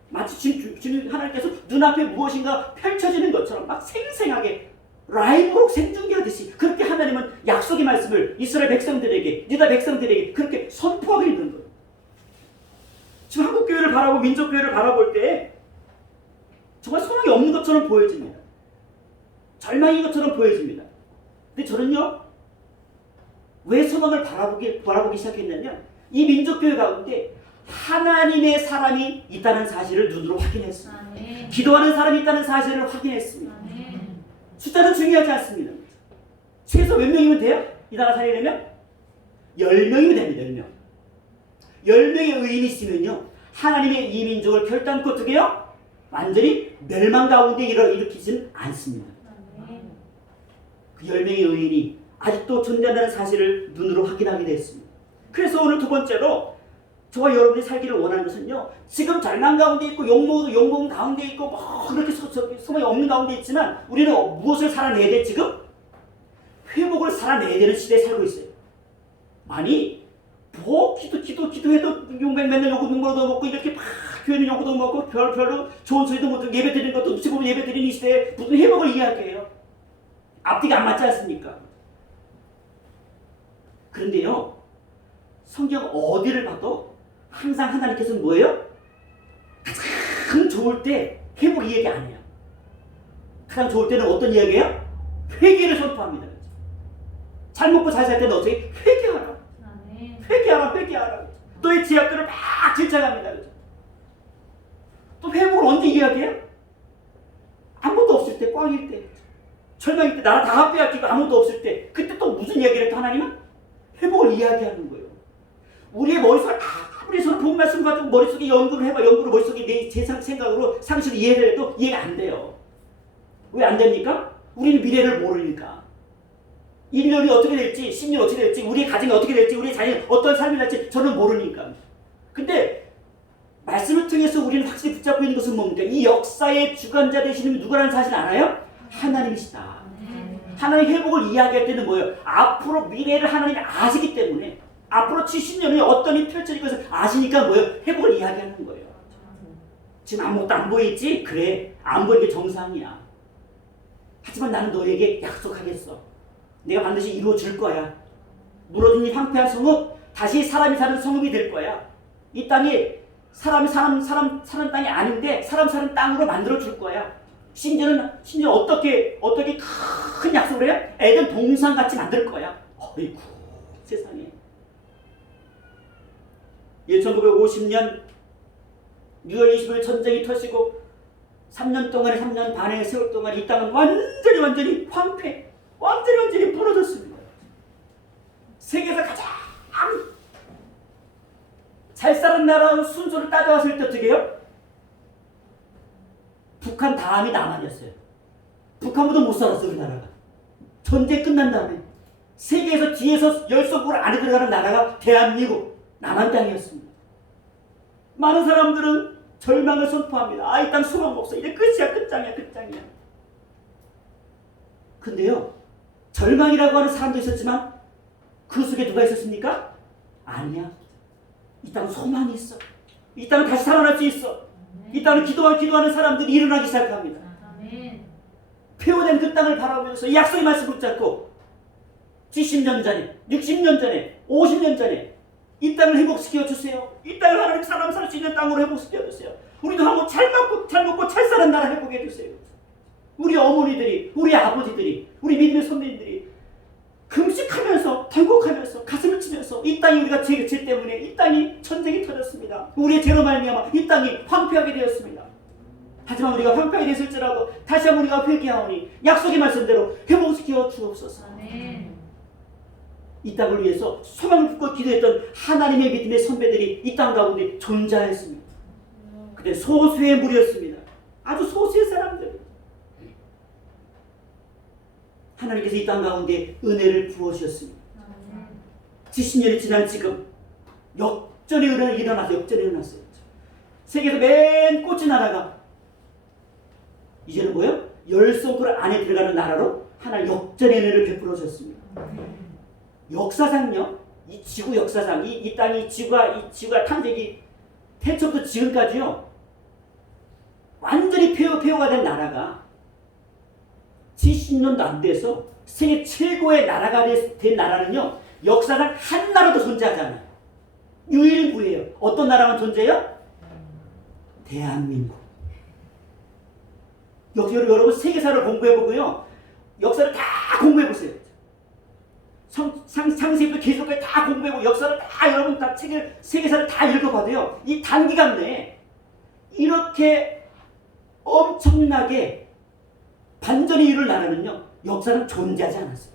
마치 주님 하나님께서 눈앞에 무엇인가 펼쳐지는 것처럼 막 생생하게 라이브로 생중계하듯이 그렇게 하나님은 약속의 말씀을 이스라엘 백성들에게, 유다 백성들에게 그렇게 선포하고 있는 거예요. 지금 한국교회를 바라보고 민족교회를 바라볼 때 정말 소망이 없는 것처럼 보여집니다. 절망인 것처럼 보여집니다. 근데 저는요, 왜 소망을 바라보기 시작했냐면 이 민족교회 가운데 하나님의 사람이 있다는 사실을 눈으로 확인했습니다. 아멘. 기도하는 사람이 있다는 사실을 확인했습니다. 아멘. 숫자는 중요하지 않습니다. 최소 몇 명이면 돼요? 이 나라 살리려면? 10명이면 됩니다. 10명. 10명의 의인이 있으면요, 하나님의 이 민족을 결단코 어떻게 해요? 완전히 멸망 가운데 일으키지는 않습니다. 아멘. 그 10명의 의인이 아직도 존재한다는 사실을 눈으로 확인하게 됐습니다. 그래서 오늘 두 번째로 저와 여러분이 살기를 원하는 것은요, 지금 절망 가운데 있고 욕먹은 가운데 있고 뭐 그렇게 소망이 없는 가운데 있지만 우리는 무엇을 살아내야 돼? 지금 회복을 살아내야 되는 시대에 살고 있어요. 아니 뭐 기도해도 맨날 요거 눈물도 먹고 이렇게 막 교회는 요거도 먹고 별로 좋은 소리도 못하고 예배 드리는 것도 눈치 보면 예배 드리는 이 시대에 무슨 회복을 이야기해요? 앞뒤가 안 맞지 않습니까? 그런데요, 성경 어디를 봐도 항상 하나님께서는 뭐예요? 가장 좋을 때 회복 이야기 안 해요. 가장 좋을 때는 어떤 이야기예요? 회개를 선포합니다. 잘 먹고 잘 살 때는 어떻게? 회개하라. 아멘. 회개하라. 너의 죄악들을 막 질책합니다. 또 회복을 언제 이야기해요? 아무것도 없을 때, 꽝일 때, 절망일 때, 나라 다 빼앗기고 아무것도 없을 때, 그때 또 무슨 이야기를 했다 하나님은? 회복을 이야기하는 거예요. 우리의 머릿속에 아무리 서로 본 말씀 가지고 머릿속에 연구를 해봐. 연구를 머릿속에 제 생각으로 상식으로 이해를 해도 이해가 안 돼요. 왜 안 됩니까? 우리는 미래를 모르니까. 1년이 어떻게 될지, 10년 어떻게 될지, 우리의 가정이 어떻게 될지, 우리의 자녀이 어떤 삶을 살지 저는 모르니까. 근데 말씀을 통해서 우리는 확실히 붙잡고 있는 것은 뭡니까? 이 역사의 주관자 되시는 분이 누구라는 사실 알아요? 하나님이시다. 하나님 회복을 이야기할 때는 뭐예요? 앞으로 미래를 하나님이 아시기 때문에 앞으로 70년에 어떤 일이 펼쳐질 것을 아시니까 뭐예요? 회복을 이야기하는 거예요. 지금 아무것도 안 보이지? 그래, 안 보이는 게 정상이야. 하지만 나는 너에게 약속하겠어. 내가 반드시 이루어 줄 거야. 무너진 이 황폐한 성읍 다시 사람이 사는 성읍이 될 거야. 이 땅이 사람 사는 땅이 아닌데 사람 사는 땅으로 만들어 줄 거야. 심지어 어떻게 큰 약속을 해요? 에덴 동산 같이 만들 거야. 어이구, 세상에. 1950년 6월 20일 전쟁이 터지고 3년 반의 세월 동안 이 땅은 완전히 황폐, 완전히 무너졌습니다. 세계에서 가장 잘 사는 나라 순서를 따져봤을 때 어떻게 해요? 북한 다음이 남한이었어요. 북한보다 못 살았어, 우리나라가. 전쟁 끝난 다음에 세계에서 뒤에서 10손가락 안에 들어가는 나라가 대한민국, 남한 땅이었습니다. 많은 사람들은 절망을 선포합니다. 아, 이 땅 소망 없어. 이제 끝이야, 끝장이야. 근데요, 절망이라고 하는 사람도 있었지만 그 속에 누가 있었습니까? 아니야. 이 땅은 소망이 있어. 이 땅은 다시 살아날 수 있어. 이 땅은 기도하는 사람들이 일어나기 시작합니다. 아멘. 폐허된 그 땅을 바라보면서 이 약속의 말씀을 붙잡고 70년 전에, 60년 전에, 50년 전에 이 땅을 회복시켜 주세요. 이 땅을 하나님 사람 살 수 있는 땅으로 회복시켜 주세요. 우리도 한번 잘 먹고 잘 사는 나라 회복해 주세요. 우리 어머니들이, 우리 아버지들이, 우리 믿음의 선배님들이 금식하면서 통곡하면서 가슴을 치면서 이 땅이 우리가 죄 때문에 이 땅이 전쟁이 터졌습니다. 우리의 죄로 말미암아 이 땅이 황폐하게 되었습니다. 하지만 우리가 황폐하게 됐을지라도 다시 한번 우리가 회개하오니 약속의 말씀대로 회복시켜 주옵소서. 아멘. 이 땅을 위해서 소망을 품고 기도했던 하나님의 믿음의 선배들이 이 땅 가운데 존재했습니다. 그때 소수의 무리였습니다. 아주 소수의 사람들. 하나님께서 이 땅 가운데 은혜를 부어주셨습니다. 70년이 지난 지금 역전의 은혜가 일어났어요. 세계에서 맨 꽂힌 나라가 이제는 뭐예요? 10손가락 안에 들어가는 나라로 하나님 역전의 은혜를 베풀어 주셨습니다. 역사상요, 이 지구 역사상, 이 땅이 지구가 탄생이 태초부터 지금까지요, 완전히 폐허가 된 나라가 70년도 안 돼서 세계 최고의 나라가 된 나라는요, 역사상 한 나라도 존재하지 않아요. 유일무이해요. 어떤 나라만 존재해요? 대한민국. 여러분 세계사를 공부해보고요. 역사를 다 공부해보세요. 상세부터 계속까지 다 공부해보고 역사를 다 여러분 다 세계사를 다 읽어봐도요. 이 단기간 내에 이렇게 엄청나게 반전이 일어날 나라는요. 역사는 존재하지 않았어요.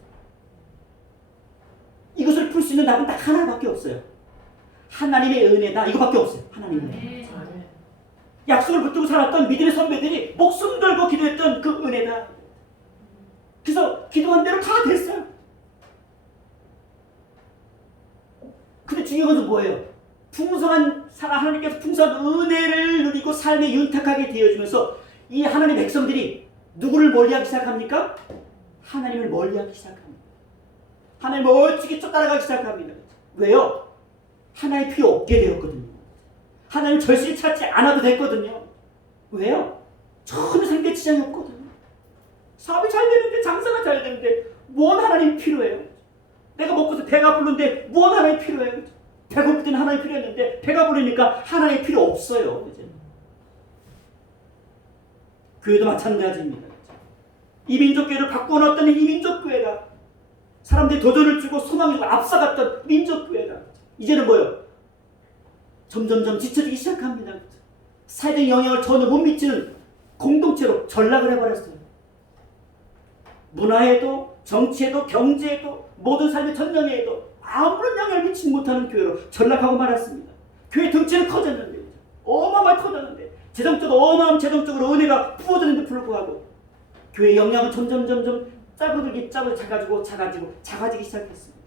이것을 풀 수 있는 답은 딱 하나밖에 없어요. 하나님의 은혜다. 이거밖에 없어요. 하나님의 은혜. 약속을 붙들고 살았던 믿음의 선배들이 목숨 걸고 기도했던 그 은혜다. 그래서 기도한 대로 다 됐어요. 근데 중요한 것은 뭐예요? 풍성한 하나님께서 풍성한 은혜를 누리고 삶에 윤택하게 되어지면서 이 하나님의 백성들이 누구를 멀리하기 시작합니까? 하나님을 멀리하기 시작합니다. 하나님을 멋지게 쫓아가기 시작합니다. 왜요? 하나님 필요 없게 되었거든요. 하나님 절실히 찾지 않아도 됐거든요. 왜요? 전혀 상대 지장이 없거든요. 사업이 잘 되는데, 장사가 잘 되는데 뭔 하나님 필요해요? 내가 먹고서 배가 부르는데 뭔 하나님 필요해요? 배고플 때는 하나님 필요했는데 배가 부르니까 하나님 필요 없어요. 이제. 교회도 마찬가지입니다. 이민족교회를 바꿔놨던 이민족교회가 사람들이 도전을 주고 소망을 주고 앞서갔던 민족교회가 이제는 뭐예요? 점점점 지쳐지기 시작합니다. 사회적 영향을 전혀 못 미치는 공동체로 전락을 해버렸어요. 문화에도 정치에도 경제에도 모든 삶의 전형에도 아무런 영향을 미치지 못하는 교회로 전락하고 말았습니다. 교회 덩치는 커졌는데 어마어마하게 커졌는데 재정적으로 어마어마한 재정적으로 은혜가 부어졌는데 불구하고 교회의 영향은 점점 작아지기 시작했습니다.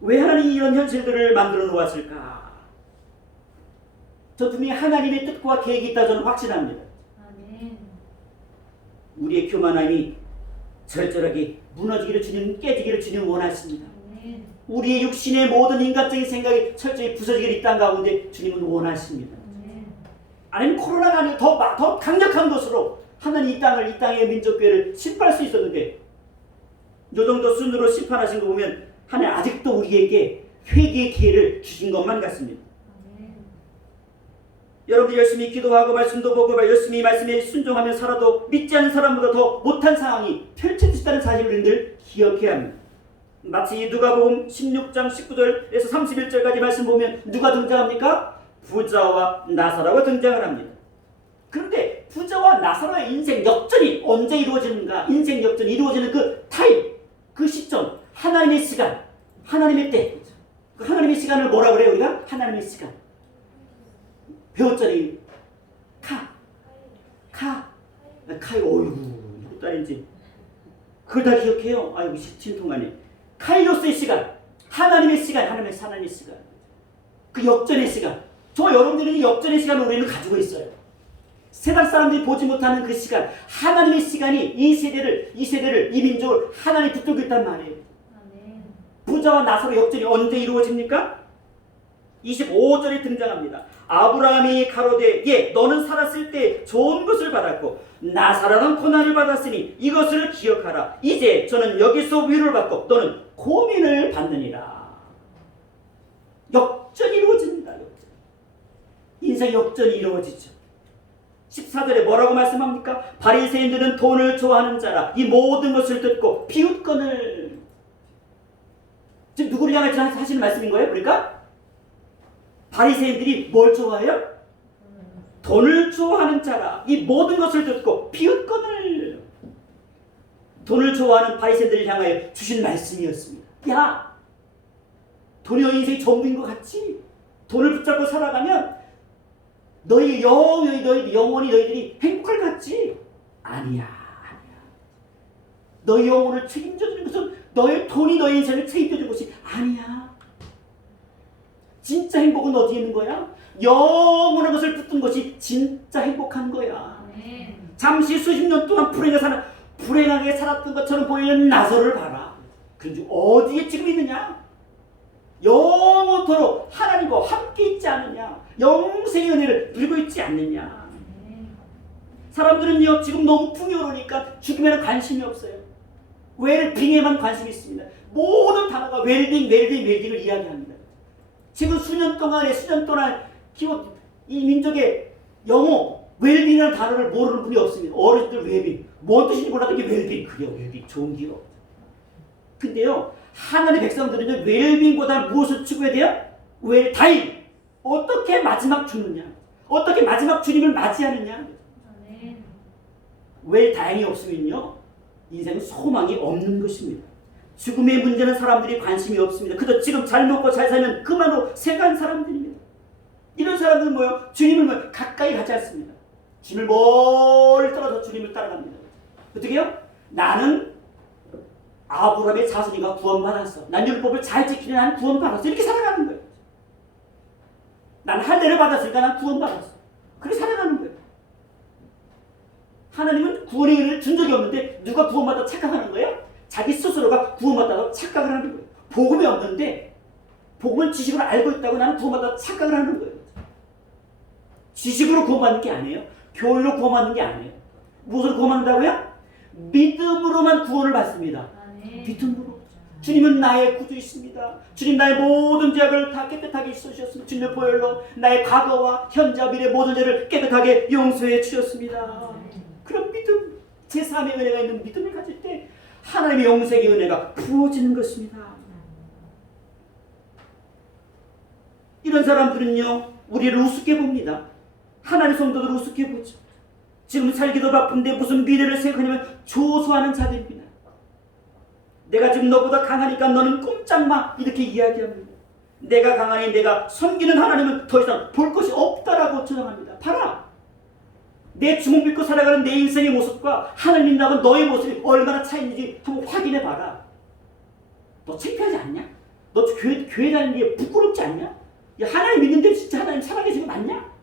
왜 하나님이 이런 현실들을 만들어 놓았을까? 저 분명히 하나님의 뜻과 계획이 있다 저는 확신합니다. 아멘. 우리의 교만함이 절절하게 무너지기를 주님, 깨지기를 주님 원하십니다. 아멘. 우리의 육신의 모든 인간적인 생각이 철저히 부서지기를 이 땅 가운데 주님은 원하십니다. 아멘. 아니면 코로나가 아니라 더 강력한 것으로 하나님 이 땅의 민족교회를 심판할 수 있었는데 이 정도 순으로 심판하신 거 보면 하나님 아직도 우리에게 회개의 기회를 주신 것만 같습니다. 아멘. 여러분들 열심히 기도하고 말씀도 보고 열심히 말씀에 순종하며 살아도 믿지 않는 사람보다 더 못한 상황이 펼쳐지다는 사실을 우리들 기억해야 합니다. 마치 누가복음 16장 19절에서 31절까지 말씀 보면 누가 등장합니까? 부자와 나사로가 등장을 합니다. 그런데 부자와 나사로의 인생 역전이 언제 이루어지는가? 인생 역전이 이루어지는 그 타임, 그 시점, 하나님의 시간, 하나님의 때. 그 하나님의 시간을 뭐라 그래요 우리가? 하나님의 시간. 배웠잖아요. 카이 어휴 누구 딸인지 그걸 다 기억해요. 아이고 신통하네. 카이로스의 시간, 하나님의 시간, 하나님의 시간. 그 역전의 시간. 저 여러분들이 역전의 시간을 우리는 가지고 있어요. 세상 사람들이 보지 못하는 그 시간, 하나님의 시간이 이 세대를, 이 민족을 하나님 붙들고 있단 말이에요. 아멘. 부자와 나사로 역전이 언제 이루어집니까? 25절에 등장합니다. 아브라함이 가로되 예 너는 살았을 때 좋은 것을 받았고 나사로는 고난을 받았으니 이것을 기억하라. 이제 저는 여기서 위로를 받고 너는 고민을 받느니라. 역전이 이루어집니다. 인생 역전이 이루어지죠. 14절에 뭐라고 말씀합니까? 바리새인들은 돈을 좋아하는 자라 이 모든 것을 듣고 비웃건을. 지금 누구를 향해서 하시는 말씀인 거예요? 그러니까 바리새인들이 뭘 좋아해요? 돈을 좋아하는 자라 이 모든 것을 듣고 비웃건을. 돈을 좋아하는 바리새인들을 향하여 주신 말씀이었습니다. 야, 돈이 너희 인생이 전부인 것 같지? 돈을 붙잡고 살아가면 너희 영원히 너희들이 행복할 것 같지? 아니야. 너희 영혼을 책임져주는 것은 너의 돈이 너희 인생을 책임져주는 것이 아니야. 진짜 행복은 어디에 있는 거야? 영원한 것을 붙든 것이 진짜 행복한 거야. 아멘. 잠시 수십 년 동안 불행하게 살았던 것처럼 보이는 나사로를 봐라. 그런데 어디에 지금 있느냐? 영원토록 하나님과 함께 있지 않느냐? 영생의 은혜를 누리고 있지 않느냐? 사람들은요 지금 너무 풍요로우니까 죽음에는 관심이 없어요. 웰빙에만 관심이 있습니다. 모든 단어가 웰빙을 이야기합니다. 지금 수년 동안 이 민족의 영혼, 웰빙이라는 단어를 모르는 분이 없습니다. 어르신들 웰빙. 뭔 뜻인지 몰라도 이게 웰빙. 그게 웰빙. 좋은 기업. 근데요. 하나님의 백성들은요. 웰빙보다 무엇을 추구해야 돼요? 웰다잉. 어떻게 마지막 죽느냐. 어떻게 마지막 주님을 맞이하느냐. 웰다잉이 없으면요. 인생은 소망이 없는 것입니다. 죽음의 문제는 사람들이 관심이 없습니다. 그저 지금 잘 먹고 잘 살면 그만으로 생각하는 사람들입니다. 이런 사람들은 뭐예요? 주님을 가까이 가지 않습니다. 주님을 멀리 떨어져 주님을 따라갑니다. 어떻게 해요? 나는 아브라함의 자손이가 구원받았어. 난 율법을 잘 지키는 난 구원받았어. 이렇게 살아가는 거예요. 난 할례를 받았으니까 난 구원받았어. 그렇게 살아가는 거예요. 하나님은 구원의 은혜를 준 적이 없는데 누가 구원받았다고 착각하는 거예요? 자기 스스로가 구원받았다고 착각을 하는 거예요. 복음이 없는데 복음을 지식으로 알고 있다고 나는 구원받았다고 착각을 하는 거예요. 지식으로 구원받는 게 아니에요. 교리로 구원받는 게 아니에요. 무엇으로 구원받는다고요? 믿음으로만 구원을 받습니다. 믿음으로. 주님은 나의 구주이십니다. 주님 나의 모든 죄악을 다 깨끗하게 씻어주셨습니다. 주님의 보혈로 나의 과거와 현재 미래 모든 죄를 깨끗하게 용서해 주셨습니다. 그런 믿음, 제3의 은혜가 있는 믿음을 가질 때 하나님의 영생의 은혜가 부어지는 것입니다. 이런 사람들은요, 우리를 우습게 봅니다. 하나님의 성도들을 우습게 보죠. 지금 살기도 바쁜데 무슨 미래를 생각하냐면 조소하는 자들입니다. 내가 지금 너보다 강하니까 너는 꼼짝마 이렇게 이야기합니다. 내가 강하니 내가 섬기는 하나님은 더 이상 볼 것이 없다라고 주장합니다. 봐라. 내 주먹 믿고 살아가는 내 인생의 모습과 하나님 믿는 너의 모습이 얼마나 차이인지 한번 확인해 봐라. 너 창피하지 않냐? 너 교회 다니는 게 부끄럽지 않냐? 야, 하나님 믿는데 진짜 하나님 살아계신 거 맞냐?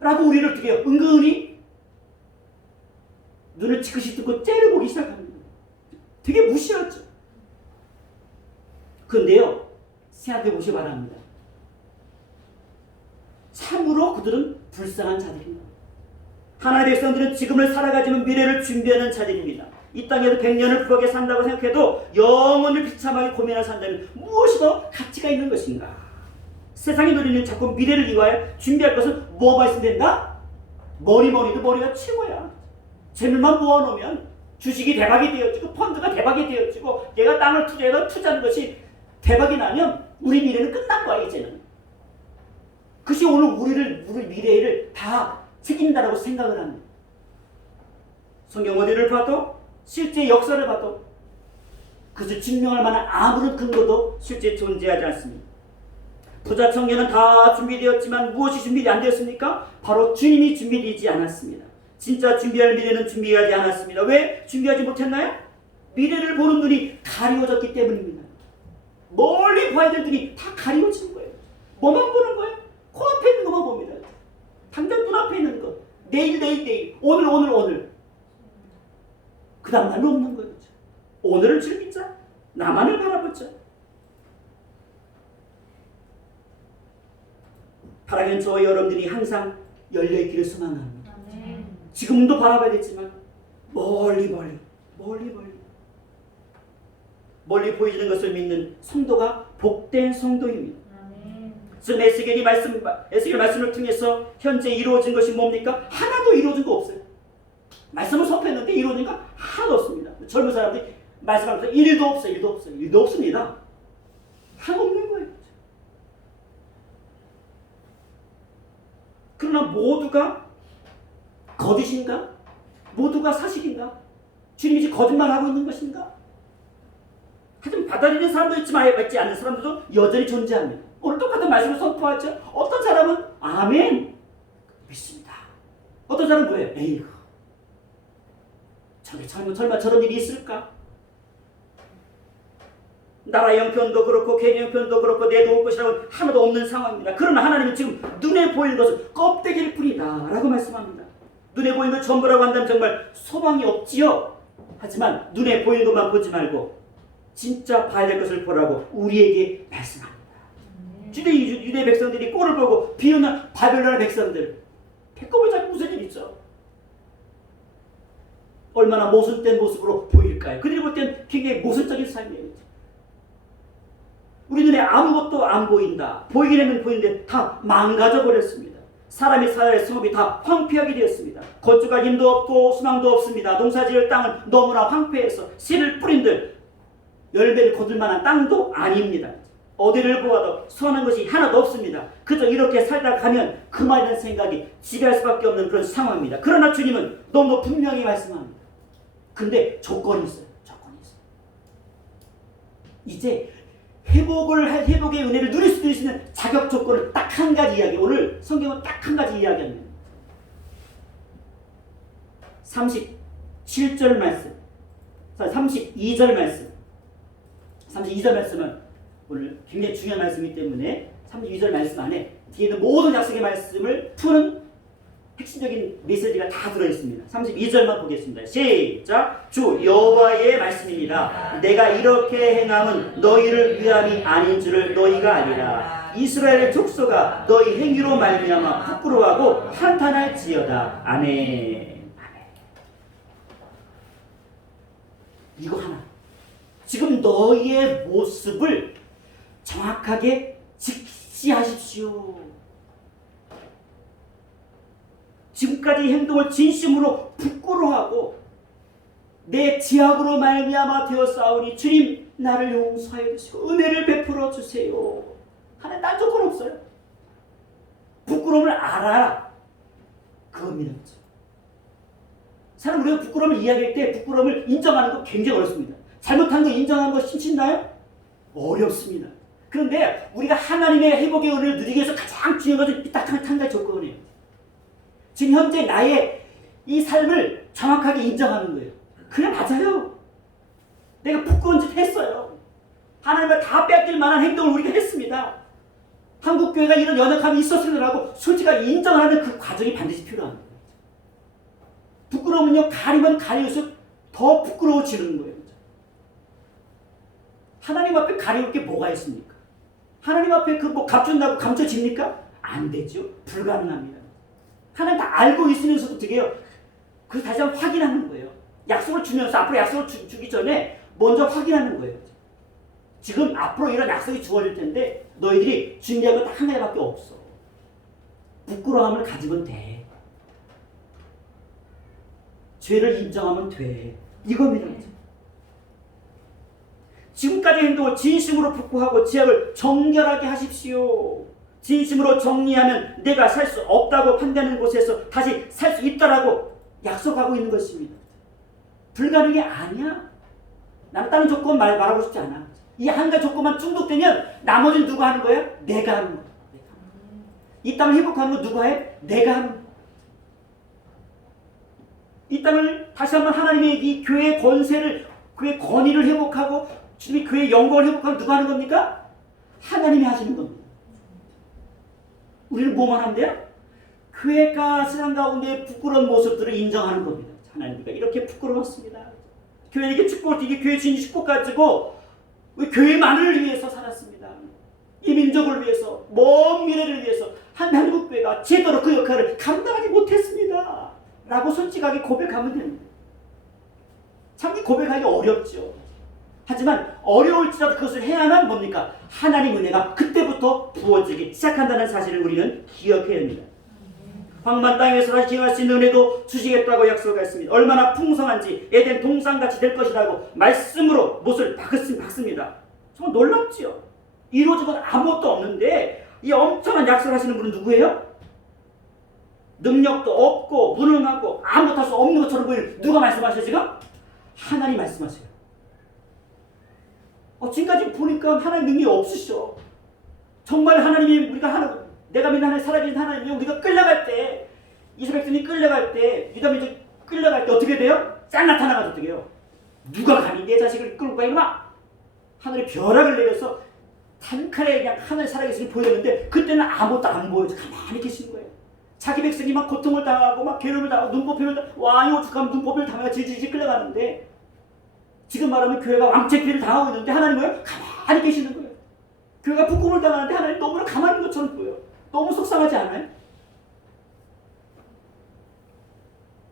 라고 우리를 어떻게 해요? 은근히 눈을 지그시 뜨고 째려보기 시작합니다. 되게 무시하죠. 그런데요, 생각해 보시기 바랍니다. 참으로 그들은 불쌍한 자들입니다. 하나님의 백성들은 지금을 살아가지만 미래를 준비하는 자들입니다. 이 땅에서 100년을 부하게 산다고 생각해도 영혼을 비참하게 고민하며 산다면 무엇이 더 가치가 있는 것인가? 세상의 노리는 자꾸 미래를 위하여 준비할 것은 뭐가 있으면 된다? 머리도 머리가 최고야. 재물만 모아놓으면 주식이 대박이 되어지고 펀드가 대박이 되어지고 내가 땅을 투자하는 것이 대박이 나면 우리 미래는 끝난 거야. 이제는. 그것이 오늘 우리 미래를 다 책임다라고 생각을 합니다. 성경 어디를 봐도 실제 역사를 봐도 그것을 증명할 만한 아무런 근거도 실제 존재하지 않습니다. 부자 청년은 다 준비되었지만 무엇이 준비되지 안 되었습니까? 바로 주님이 준비되지 않았습니다. 진짜 준비할 미래는 준비하지 않았습니다. 왜 준비하지 못했나요? 미래를 보는 눈이 가리워졌기 때문입니다. 멀리 봐야 될 눈이 다 가리워진 거예요. 뭐만 보는 거예요? 코앞에 있는 것만 봅니다. 당장 눈앞에 있는 것. 내일. 오늘. 그 다음 날은 없는 거죠. 오늘을 즐기자. 나만을 바라보자. 바라기는 저와 여러분들이 항상 열려있기를 소망합니다. 지금도 바라봐야겠지만 멀리 보이는 것을 믿는 성도가 복된 성도입니다. 지금 에스겔 말씀을 통해서 현재 이루어진 것이 뭡니까? 하나도 이루어진 거 없어요. 말씀을 선포했는데 이루어진 거 하나도 없습니다. 젊은 사람들이 말씀하면서 일도 없어요. 일도 없습니다. 하나도 없는 거예요. 그러나 모두가 거짓인가? 모두가 사실인가? 주님이 지금 거짓말하고 있는 것인가? 하지만 받아들이는 사람도 있지만 받지 않는 사람들도 여전히 존재합니다. 오늘 똑같은 말씀을 선포하죠. 어떤 사람은 아멘 믿습니다. 어떤 사람은 뭐예요? 에이구 설마 저런 일이 있을까? 나라 형편도 그렇고 개인 형편도 그렇고 내 도울 것이라고 하나도 없는 상황입니다. 그러나 하나님은 지금 눈에 보이는 것은 껍데기일 뿐이다 라고 말씀합니다. 눈에 보이는 것 전부라고 한다면 정말 소망이 없지요. 하지만 눈에 보이는 것만 보지 말고 진짜 봐야 될 것을 보라고 우리에게 말씀합니다. 유대 백성들이 꼴을 보고 비웃는 바벨론의 백성들 배꼽을 잡고 무슨 일 있죠? 얼마나 모순된 모습으로 보일까요? 그들이 볼 땐 굉장히 모순적인 삶이에요. 우리 눈에 아무것도 안 보인다. 보이기는 보이는데 다 망가져 버렸습니다. 사람이 살아야 할 성읍이 다 황폐하게 되었습니다. 건축할 힘도 없고 수망도 없습니다. 농사지을 땅은 너무나 황폐해서 씨를 뿌린들 열매를 거둘 만한 땅도 아닙니다. 어디를 보아도 선한 것이 하나도 없습니다. 그저 이렇게 살다 가면 그만이라는 생각이 지배할 수밖에 없는 그런 상황입니다. 그러나 주님은 너무 분명히 말씀합니다. 근데 조건이 있어요. 조건이 있어요. 이제 회복의 은혜를 누릴 수 있는 자격 조건을 딱 한 가지 이야기, 오늘 성경은 딱 한 가지 이야기합니다. 37절 말씀, 32절 말씀, 32절 말씀은 오늘 굉장히 중요한 말씀이기 때문에 32절 말씀 안에 뒤에 있는 모든 약속의 말씀을 푸는 핵심적인 메시지가 다 들어있습니다. 32절만 보겠습니다. 시작! 주 여호와의 말씀입니다. 내가 이렇게 행함은 너희를 위함이 아닌 줄을 너희가 아니라 이스라엘의 족속아 너희 행위로 말미암아 부끄러워하고 한탄할지어다. 아멘. 아멘. 이거 하나. 지금 너희의 모습을 정확하게 직시하십시오. 지금까지 행동을 진심으로 부끄러워하고 내 지악으로 말미암아 되었사오니 주님 나를 용서해 주시고 은혜를 베풀어 주세요. 하나님 딴 조건 없어요. 부끄러움을 알아. 그겁니다. 사람 우리가 부끄러움을 이야기할 때 부끄러움을 인정하는 거 굉장히 어렵습니다. 잘못한 거 인정하는 거 힘친나요? 어렵습니다. 그런데 우리가 하나님의 회복의 은혜를 누리기 위해서 가장 중요한 것은 딱 한 가지 조건이에요. 지금 현재 나의 이 삶을 정확하게 인정하는 거예요. 그래 맞아요. 내가 부끄러운 짓 했어요. 하나님을 다 뺏길 만한 행동을 우리가 했습니다. 한국교회가 이런 연약함이 있었으라고 솔직하게 인정하는 그 과정이 반드시 필요한 거예요. 부끄러움은요 가리면 가릴수록 더 부끄러워지는 거예요. 하나님 앞에 가려울 게 뭐가 있습니까? 하나님 앞에 그 뭐 감춘다고 감춰집니까? 안 되죠. 불가능합니다. 하나님 다 알고 있으면서도 어떻게 해요? 그걸 다시 한번 확인하는 거예요. 약속을 주면서 앞으로 약속을 주기 전에 먼저 확인하는 거예요. 지금 앞으로 이런 약속이 주어질 텐데 너희들이 준비한 건 딱 한 가지밖에 없어. 부끄러움을 가지면 돼. 죄를 인정하면 돼. 이겁니다. 지금까지 행동을 진심으로 복구하고 지약을 정결하게 하십시오. 진심으로 정리하면 내가 살 수 없다고 판단하는 곳에서 다시 살 수 있다라고 약속하고 있는 것입니다. 불가능이 아니야. 나는 다른 조건 말하고 싶지 않아. 이 한 가지 조건만 중독되면 나머지는 누가 하는 거야? 내가 하는 거야. 이 땅을 회복하는 건 누가 해? 내가 하는 거야. 이 땅을 다시 한번 하나님의 이 교회의 권세를, 교회의 권위를 회복하고 주님이 교회의 영광을 회복하면 누가 하는 겁니까? 하나님이 하시는 겁니다. 우리는 뭐만 하면 돼요? 교회가 세상 가운데 부끄러운 모습들을 인정하는 겁니다. 하나님과 이렇게 부끄러웠습니다. 교회에게 축복을, 이게 교회 주인이 축복 가지고 우리 교회만을 위해서 살았습니다. 이 민족을 위해서, 먼 미래를 위해서 한국교회가 제대로 그 역할을 감당하지 못했습니다. 라고 솔직하게 고백하면 됩니다. 참 고백하기 어렵죠. 하지만 어려울지라도 그것을 해야만 뭡니까? 하나님 은혜가 그때부터 부어지기 시작한다는 사실을 우리는 기억해야 합니다. 황만 땅에서 다시 기억할 수 있는 은혜도 주시겠다고 약속했습니다. 얼마나 풍성한지 에덴 동산같이 될 것이라고 말씀으로 못을 박습니다. 정말 놀랍지요. 이루어진 건 아무것도 없는데 이 엄청난 약속을 하시는 분은 누구예요? 능력도 없고 무능하고 아무것도 할 수 없는 것처럼 보이는 누가 말씀하셔요 지금? 하나님 말씀하세요. 지금까지 보니까 하나님 능력이 없으시죠. 정말 하나님이 내가 믿는 하나님 살아계신 하나님이 우리가 끌려갈 때 이스라엘 백성이 끌려갈 때 유다 민족이 끌려갈 때 어떻게 돼요? 쫙 나타나가지고 어떻게 해요? 누가 감히 내 자식을 끌고 가 임마? 하늘의 벼락을 내려서 단칼에 그냥 하늘 살아계심을 보였는데 그때는 아무것도 안 보여서 가만히 계시는 거예요. 자기 백성이 막 고통을 당하고 막 괴로움을 당하고 눈보표를 당하고 왕이 오죽하면 눈보표를 당하고 질질 끌려가는데 지금 말하면 교회가 왕책기를 당하고 있는데 하나님은 가만히 계시는 거예요. 교회가 부끄러움을 당하는데 하나님 너무나 가만히 있는 것처럼 보여요. 너무 속상하지 않아요?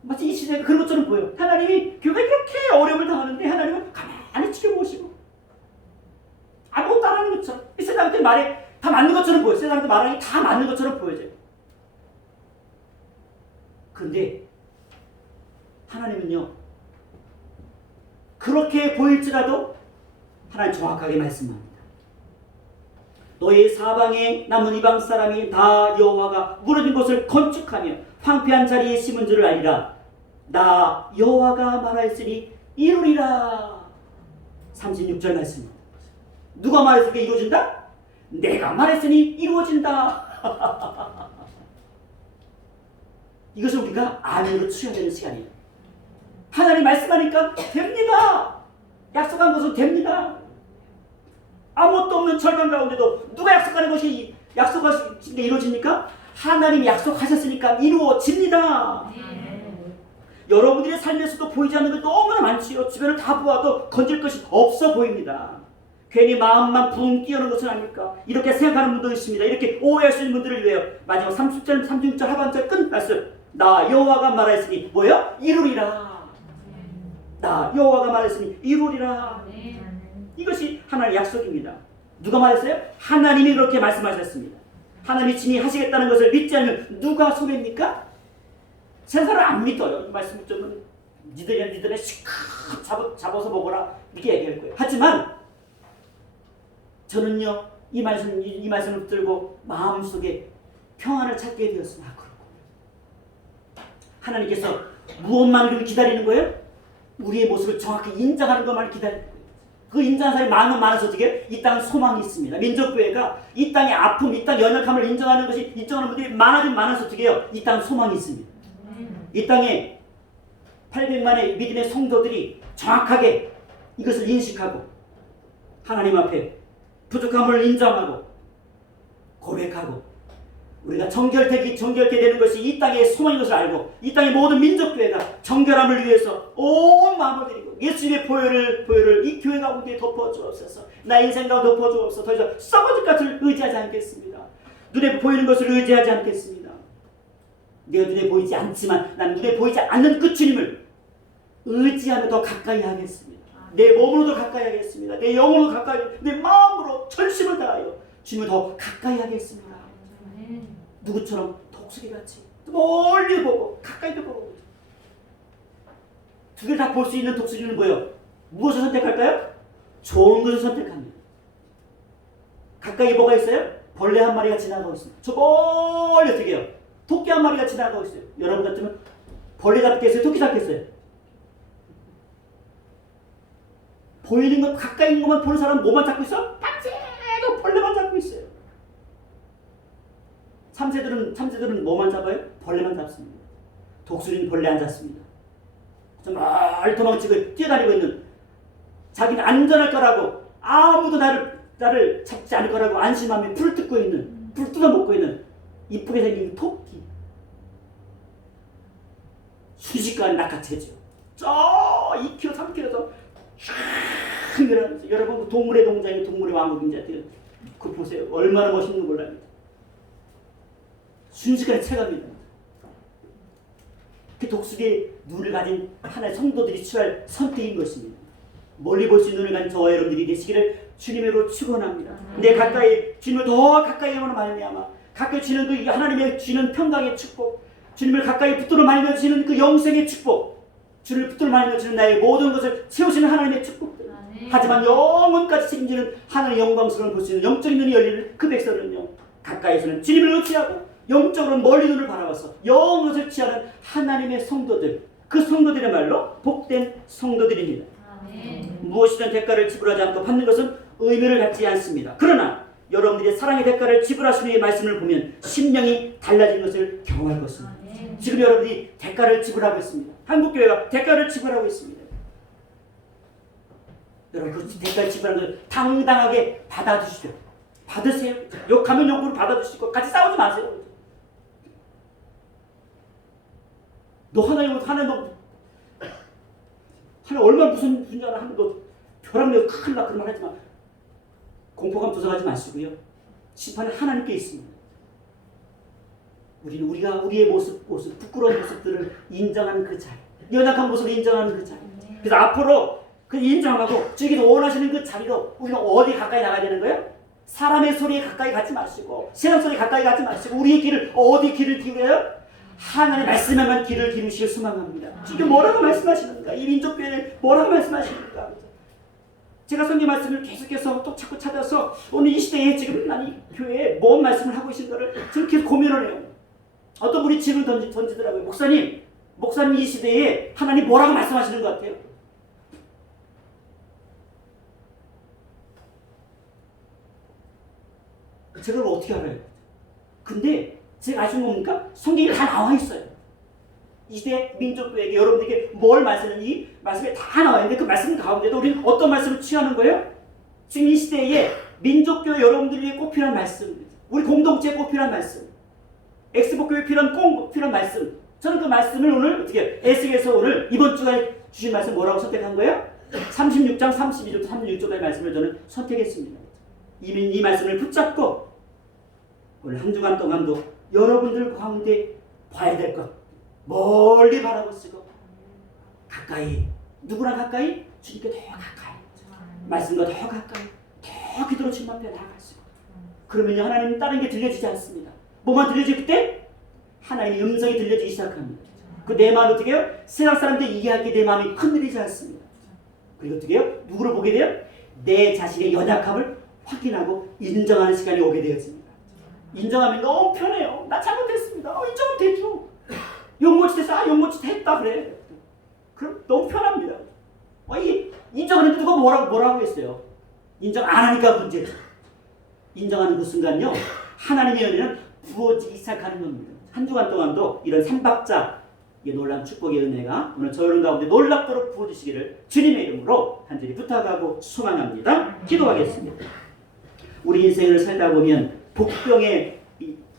마치 이 시대가 그런 것처럼 보여요. 하나님이 교회가 이렇게 어려움을 당하는데 하나님은 가만히 지켜보시고 아무것도 안 하는 것처럼 이 세상한테 말에 다 맞는 것처럼 보여요. 세상한테 말하는 게 다 맞는 것처럼 보여져요. 근데 하나님은요, 그렇게 보일지라도 하나님 정확하게 말씀합니다. 너희 사방에 남은 이방 사람이 다 여호와가 무너진 곳을 건축하며 황폐한 자리에 심은 줄을 알리라. 나 여호와가 말하였으니 이루리라. 36절 말씀입니다. 누가 말했으니까 이루어진다? 내가 말했으니 이루어진다. 이것을 우리가 아멘으로 취해야 되는 시간이에요. 하나님 말씀하니까 됩니다. 약속한 것은 됩니다. 아무것도 없는 절망 가운데도 누가 약속하는 것이 약속하신 게 이루어집니까? 하나님이 약속하셨으니까 이루어집니다. 여러분들의 삶에서도 보이지 않는 것 너무나 많지요. 주변을 다 보아도 건질 것이 없어 보입니다. 괜히 마음만 붕 뛰어오는 것은 아닐까? 이렇게 생각하는 분도 있습니다. 이렇게 오해할 수 있는 분들을 위하여 마지막 30절, 36절 하반절 끝 말씀. 나 여호와가 말하였으니 뭐예요? 이루리라. 나 여호와가 말했으니 이루리라. 이것이 하나님의 약속입니다. 누가 말했어요? 하나님이 그렇게 말씀하셨습니다. 하나님이 친히 하시겠다는 것을 믿지 않으면 누가 속입니까? 세상을 안 믿어요. 이 말씀 좀 니들의 시컷 잡아서 먹어라 이렇게 얘기할 거예요. 하지만 저는요 이 말씀을 붙들고 마음속에 평안을 찾게 되었습니다. 그렇군요. 하나님께서 무엇만을 기다리는 거예요? 우리의 모습을 정확히 인정하는 것만 기다리는 거예요. 그 인정하는 사람이 많아서 어떻게 이 땅은 소망이 있습니다. 민족교회가 이 땅의 아픔, 이 땅의 연약함을 인정하는 분들이 많아서 어떻게 해요? 이 땅은 소망이 있습니다. 이 땅에 800만의 믿음의 성도들이 정확하게 이것을 인식하고 하나님 앞에 부족함을 인정하고 고백하고 우리가 정결케 되는 것이 이 땅의 소망인 것을 알고 이 땅의 모든 민족교회가 정결함을 위해서 온 마음을 드리고 예수님의 보혈을 이 교회 가운데 덮어주옵소서. 나의 인생 가운데 덮어주옵소서. 더 이상 썩어질 것을 의지하지 않겠습니다. 눈에 보이는 것을 의지하지 않겠습니다. 내가 눈에 보이지 않지만 나는 눈에 보이지 않는 그 주님을 의지하며 더 가까이 하겠습니다. 내 몸으로 더 가까이 하겠습니다. 내 영으로 가까이, 내 마음으로 전심을 다하여 주님을 더 가까이 하겠습니다. 누구처럼 독수리같이 멀리 보고 가까이도 보고 두 개를 다 볼 수 있는 독수리는 뭐예요? 무엇을 선택할까요? 좋은 것을 선택합니다. 가까이 뭐가 있어요? 벌레 한 마리가 지나가고 있습니다. 저 멀리 어떻게 해요? 토끼 한 마리가 지나가고 있어요. 여러분 같으면 벌레 잡겠어요? 토끼 잡겠어요? 보이는 것 가까이 있는 것만 보는 사람은 뭐만 잡고 있어? 밤새도 벌레만 잡고 있어요. 참새들은 뭐만 잡아요? 벌레만 잡습니다. 독수리는 벌레 안 잡습니다. 정말 도망치고 뛰어다니고 있는 자기는 안전할 거라고 아무도 나를 잡지 않을 거라고 안심하며 불 뜯어먹고 있는 이쁘게 생긴 토끼. 순식간에 낚아채죠. 저 2km, 3km에서 쫙 내려가면서 여러분 동물의 동장이 동물의 왕국인지 그거 보세요. 얼마나 멋있는 걸 압니다. 순식간에 채갑니다. 그 독수리의 눈을 가진 하나의 성도들이 취할 선택인 것입니다. 멀리 볼 수 있는 눈을 가진 저와 여러분들이 되시기를 주님으로 축원합니다. 내 가까이 주님을 더 가까이 하는 말미암아 가까이 주는 그 하나님의 주는 평강의 축복, 주님을 가까이 붙들어 말며 주는 그 영생의 축복, 주님을 붙들어 말며 주는 나의 모든 것을 채우시는 하나님의 축복들. 하지만 영원까지 책임지는 하나님의 영광스러움을 볼 수 있는 영적인 눈이 열리는 그 백성은요 가까이서는 주님을 의지하고 영적으로 멀리 눈을 바라봐서 영원을 취하는 하나님의 성도들, 그 성도들의 말로 복된 성도들입니다. 무엇이든 대가를 지불하지 않고 받는 것은 의미를 갖지 않습니다. 그러나 여러분들이 사랑의 대가를 지불하시는 이 말씀을 보면 심령이 달라진 것을 경험할 것입니다. 지금 여러분이 대가를 지불하고 있습니다. 한국교회가 대가를 지불하고 있습니다. 여러분 그 대가를 지불하는 것을 당당하게 받아주시죠. 받으세요. 욕하면 욕으로 받아주시고 같이 싸우지 마세요. 너 하나님 얼마나 무슨 분야를 하는 너 벼락내고 큰일 나 그런 말 하지 마. 공포감 조성하지 마시고요. 심판은 하나님께 있습니다. 우리가 우리의 모습 부끄러운 모습들을 인정하는 그 자리, 연약한 모습을 인정하는 그 자리. 그래서 앞으로 그 인정하고 주님께서 원하시는 그 자리로 우리는 어디 가까이 나가야 되는 거예요? 사람의 소리에 가까이 가지 마시고 세상 소리에 가까이 가지 마시고 우리의 길을 어디 길을 기울여요? 하나님의 말씀에만 귀를 기울이시길 소망합니다. 지금 뭐라고 말씀하시는가? 이 민족교회는 뭐라고 말씀하시는가? 제가 성경 말씀을 계속해서 또 자꾸 찾아서 오늘 이 시대에 지금 난 이 교회에 뭔 말씀을 하고 계신가를 지금 계속 고민을 해요. 어떤 분이 질문 던지더라고요. 목사님 이 시대에 하나님 뭐라고 말씀하시는 것 같아요? 제가 그걸 어떻게 알아요? 근데 제가 아시는 겁니까? 성경에 다 나와 있어요. 이 시대 민족교회에게 여러분들에게 뭘 말씀하는지 말씀에 다 나와 있는데 그 말씀 가운데도 우리는 어떤 말씀을 취하는 거예요? 지금 이 시대에 민족교회 여러분들에게 꼭 필요한 말씀, 우리 공동체에 꼭 필요한 말씀, 엑스복교회에 꼭 필요한 말씀. 저는 그 말씀을 오늘 어떻게 에스겔서 오늘 이번 주에 주신 말씀 뭐라고 선택한 거예요? 36장 32절부터 36절의 말씀을 저는 선택했습니다. 이 말씀을 붙잡고 오늘 한 주간 동안도 여러분들 가운데 봐야 될 것 멀리 바라고 쓰고 가까이, 누구나 가까이, 주님께 더 가까이, 말씀과 더 가까이, 더 기도로 주님 앞에 나아갈수록 그러면 하나님 다른 게 들려지지 않습니다. 뭐만 들려질 그때 하나님의 음성이 들려지기 시작합니다. 그 내 마음이 어떻게 해요? 세상 사람들 이야기에 내 마음이 흔들리지 않습니다. 그리고 어떻게 해요? 누구를 보게 돼요? 내 자신의 연약함을 확인하고 인정하는 시간이 오게 되어집니다. 인정하면 너무 편해요. 나 잘못했습니다. 인정은 되죠. 욕못했어. 욕못했다 그래. 그럼 너무 편합니다. 인정하는데 누가 뭐라고 했어요? 인정 안 하니까 문제죠. 인정하는 그 순간요, 하나님의 은혜는 부어지기 시작하는 겁니다. 한 주간 동안도 이런 삼박자 놀라운 축복의 은혜가 오늘 저 여러분 가운데 놀랍도록 부어주시기를 주님의 이름으로 간절히 부탁하고 소망합니다. 기도하겠습니다. 우리 인생을 살다 보면 복병의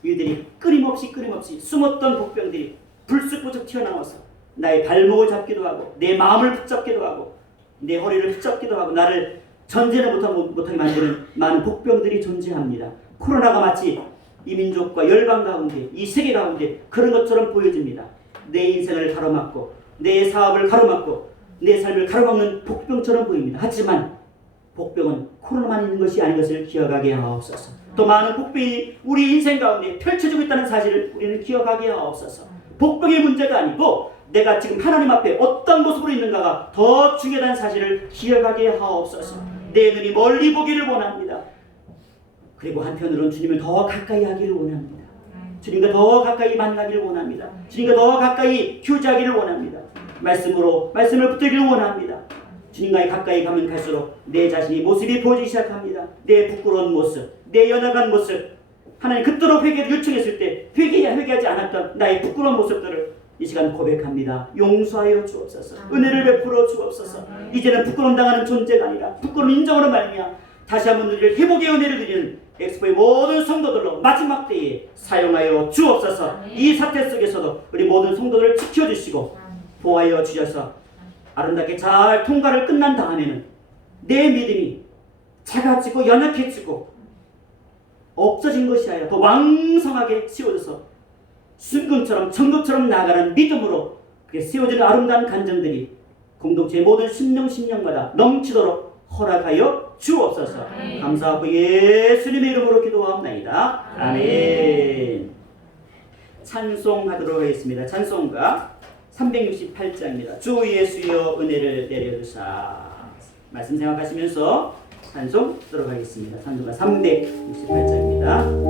일들이 끊임없이 숨었던 복병들이 불쑥불쑥 튀어나와서 나의 발목을 잡기도 하고 내 마음을 붙잡기도 하고 내 허리를 붙잡기도 하고 나를 전제는 못하게 만드는 많은 복병들이 존재합니다. 코로나가 마치 이 민족과 열방 가운데 이 세계 가운데 그런 것처럼 보여집니다. 내 인생을 가로막고 내 사업을 가로막고 내 삶을 가로막는 복병처럼 보입니다. 하지만 복병은 코로나만 있는 것이 아닌 것을 기억하게 하옵소서. 또 많은 복병이 우리 인생 가운데 펼쳐지고 있다는 사실을 우리는 기억하게 하옵소서. 복병의 문제가 아니고 내가 지금 하나님 앞에 어떤 모습으로 있는가가 더 중요하다는 사실을 기억하게 하옵소서. 내 눈이 멀리 보기를 원합니다. 그리고 한편으로는 주님을 더 가까이 하기를 원합니다. 주님과 더 가까이 만나기를 원합니다. 주님과 더 가까이 교제하기를 원합니다. 말씀을 붙들기를 원합니다. 주님과의 가까이 가면 갈수록 내 자신이 모습이 보이기 시작합니다. 내 부끄러운 모습, 내 연약한 모습, 하나님 그토록 회개를 요청했을 때 회개하지 않았던 나의 부끄러운 모습들을 이 시간 고백합니다. 용서하여 주옵소서. 은혜를 베풀어 주옵소서. 이제는 부끄러움 당하는 존재가 아니라 부끄러움 인정으로 말미암아 다시 한번 우리를 회복의 은혜를 드리는 엑스포의 모든 성도들로 마지막 때에 사용하여 주옵소서. 이 사태 속에서도 우리 모든 성도들을 지켜주시고 보호하여 주셔서 아름답게 잘 통과를 끝난 다음에는 내 믿음이 작아지고 연약해지고 없어진 것이 아니라 더 왕성하게 씌워져서 순금처럼 천국처럼 나아가는 믿음으로 세워지는 아름다운 간증들이 공동체의 모든 심령마다 넘치도록 허락하여 주옵소서. 감사하고 예수님의 이름으로 기도하옵나이다. 아멘. 찬송하도록 하겠습니다. 찬송가 368장입니다. 주 예수여 은혜를 내려주사. 말씀 생각하시면서 찬송 하도록 하겠습니다. 찬송가 368장입니다.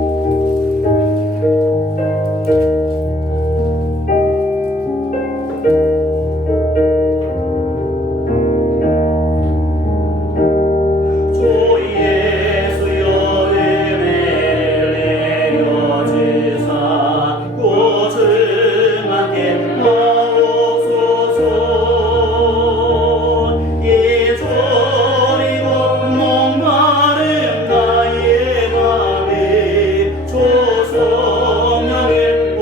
조성령의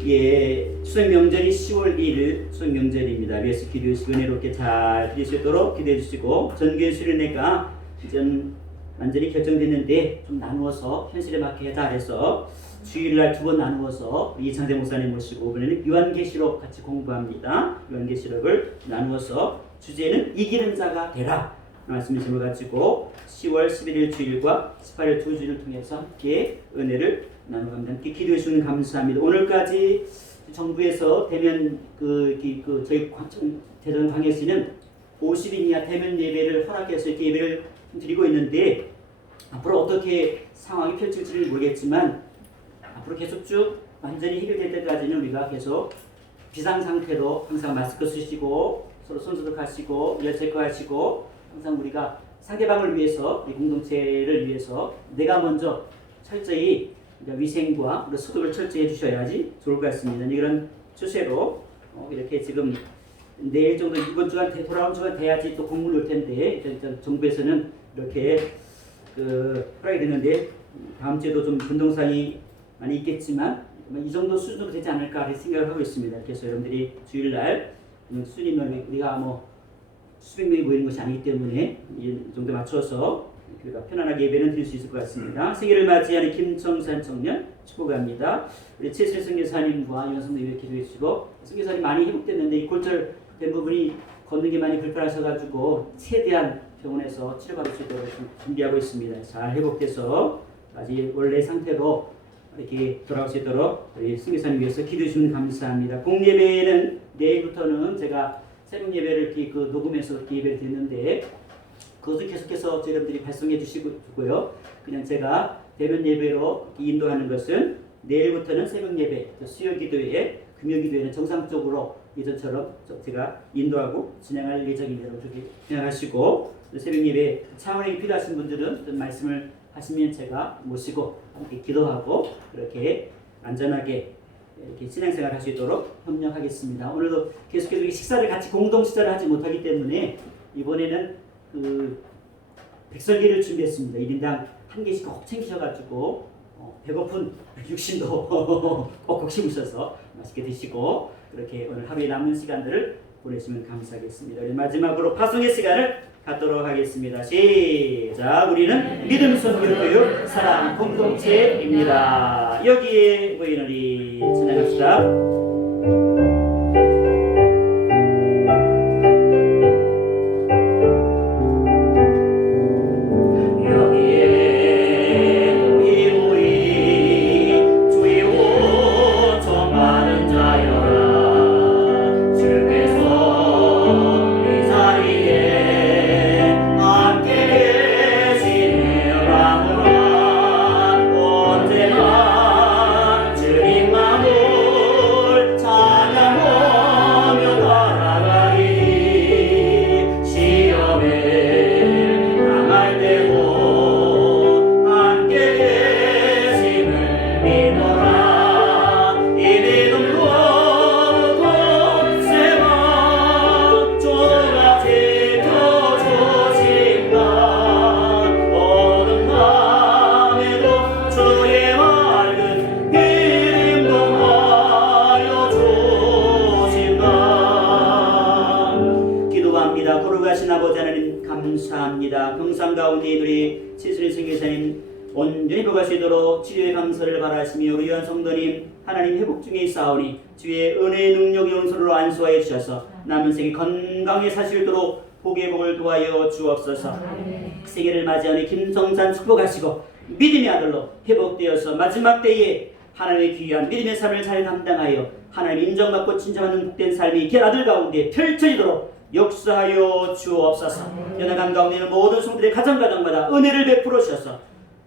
추석 명절이 10월 1일 추석 명절입니다. 그래서 기도식 은혜롭게 잘 드릴 수 있도록 기도해 주시고, 전교회 수련회가 이제 완전히 결정됐는데 좀 나누어서 현실에 맞게 해자 해서 주일날 2번 나누어서 이창재 목사님 모시고 이번에는 요한계시록 같이 공부합니다. 요한계시록을 나누어서 주제는 이기는 자가 되라 말씀의 제목을 가지고 10월 11일 주일과 18일 두 주일을 통해서 함께 은혜를 나누갑니다. 함께 기도해 주시는 감사합니다. 오늘까지 정부에서 대면 저희 대전 광역시는 50인 이하 대면 예배를 허락해서 이렇게 예배를 드리고 있는데, 앞으로 어떻게 상황이 펼칠지는 모르겠지만 앞으로 계속 쭉 완전히 해결될 때까지는 우리가 계속 비상 상태로 항상 마스크 쓰시고 서로 손소독하시고 열 체크하시고, 항상 우리가 상대방을 위해서, 이 공동체를 위해서 내가 먼저 철저히 위생과 소독을 철저히 해주셔야지 좋을 것 같습니다. 이런 추세로 이렇게 지금 내일 정도 이번 주간 돌아온 주간 돼야지 또 공문이 올 텐데, 일단 정부에서는 이렇게 허락이 되는데 다음 주에도 좀 변동사항이 많이 있겠지만 이 정도 수준으로 되지 않을까 생각을 하고 있습니다. 그래서 여러분들이 주일날 수님은 우리가 수백 명이 모이는 것이 아니기 때문에 이 정도 맞춰서 우리가 편안하게 예배는 드릴 수 있을 것 같습니다. 생일을 맞이하는 김청산 청년 축복합니다. 우리 최슬 선교사님과 연성도 예배 기도해 주시고, 선교사님 많이 회복됐는데 이 골절된 부분이 걷는 게 많이 불편하셔가지고 최대한 병원에서 치료받을 수 있도록 준비하고 있습니다. 잘 회복돼서 다시 원래 상태로 이렇게 돌아올 수 있도록 우리 선교사님 위해서 기도해 주시면 감사합니다. 공예배는 내일부터는 제가 새벽 예배를 이렇게 녹음해서 이렇게 예배를 드렸는데 그것을 계속해서 여러분들이 발송해 주시고요. 그냥 제가 대면 예배로 인도하는 것은 내일부터는 새벽 예배, 수요 기도회, 금요 기도회는 정상적으로 예전처럼 제가 인도하고 진행할 예정입니다. 그렇게 생각하시고, 새벽 예배 차원이 필요하신 분들은 어떤 말씀을 하시면 제가 모시고 함께 기도하고 이렇게 안전하게 이렇게 신앙생활 할 수 있도록 협력하겠습니다. 오늘도 계속해서 식사를 같이 공동 식사를 하지 못하기 때문에 이번에는 백설기를 준비했습니다. 1인당 한 개씩 꼭 챙기셔가지고 배고픈 육신도 꼭꼭 심으셔서 맛있게 드시고 그렇게 오늘 하루의 남은 시간들을 보내시면 감사하겠습니다. 우리 마지막으로 파송의 시간을 갖도록 하겠습니다. 시작. 우리는 믿음, 선교, 교육, 사랑 공동체입니다. 여기에 모인 우리 찬양합시다. 거룩하신 아버지 하나님 감사합니다. 평상 가운데 우리 최순희 선교사님 온전히 회복할 수 있도록 치료의 강서를 바라시며 우리 유한 성도님 하나님 회복 중에 있사오니 주의 은혜의 능력 용서로 안수하여 주셔서 남은 생에 건강히 사실 수 있도록 복의 복을 도하여 주옵소서. 세계를 맞이하는 김성산 축복하시고 믿음의 아들로 회복되어서 마지막 때에 하나님의 귀한 믿음의 삶을 잘 감당하여 하나님 인정받고 진정하는 복된 삶이 그 아들 가운데 펼쳐지도록 역사하여 주옵소서. 연약한 가운데 있는 모든 성도들의 가정마다 은혜를 베풀어 주셔서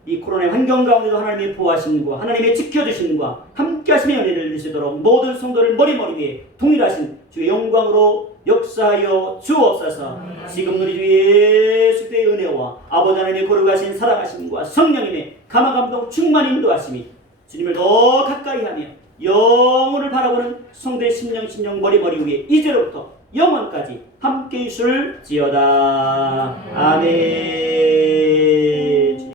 이 코로나의 환경 가운데도 하나님의 보호하심과 하나님의 지켜주심과 함께하심의 은혜를 누리시도록 모든 성도를 머리 위에 동일하신 주의 영광으로 역사하여 주옵소서. 지금 우리 주 예수의 은혜와 아버지 하나님의 거룩하신 사랑하심과 성령님의 감화감동 충만 인도하심이 주님을 더 가까이 하며 영혼을 바라보는 성도의 심령 머리 위에 이제로부터 영원까지 함께 있을지어다. 아멘.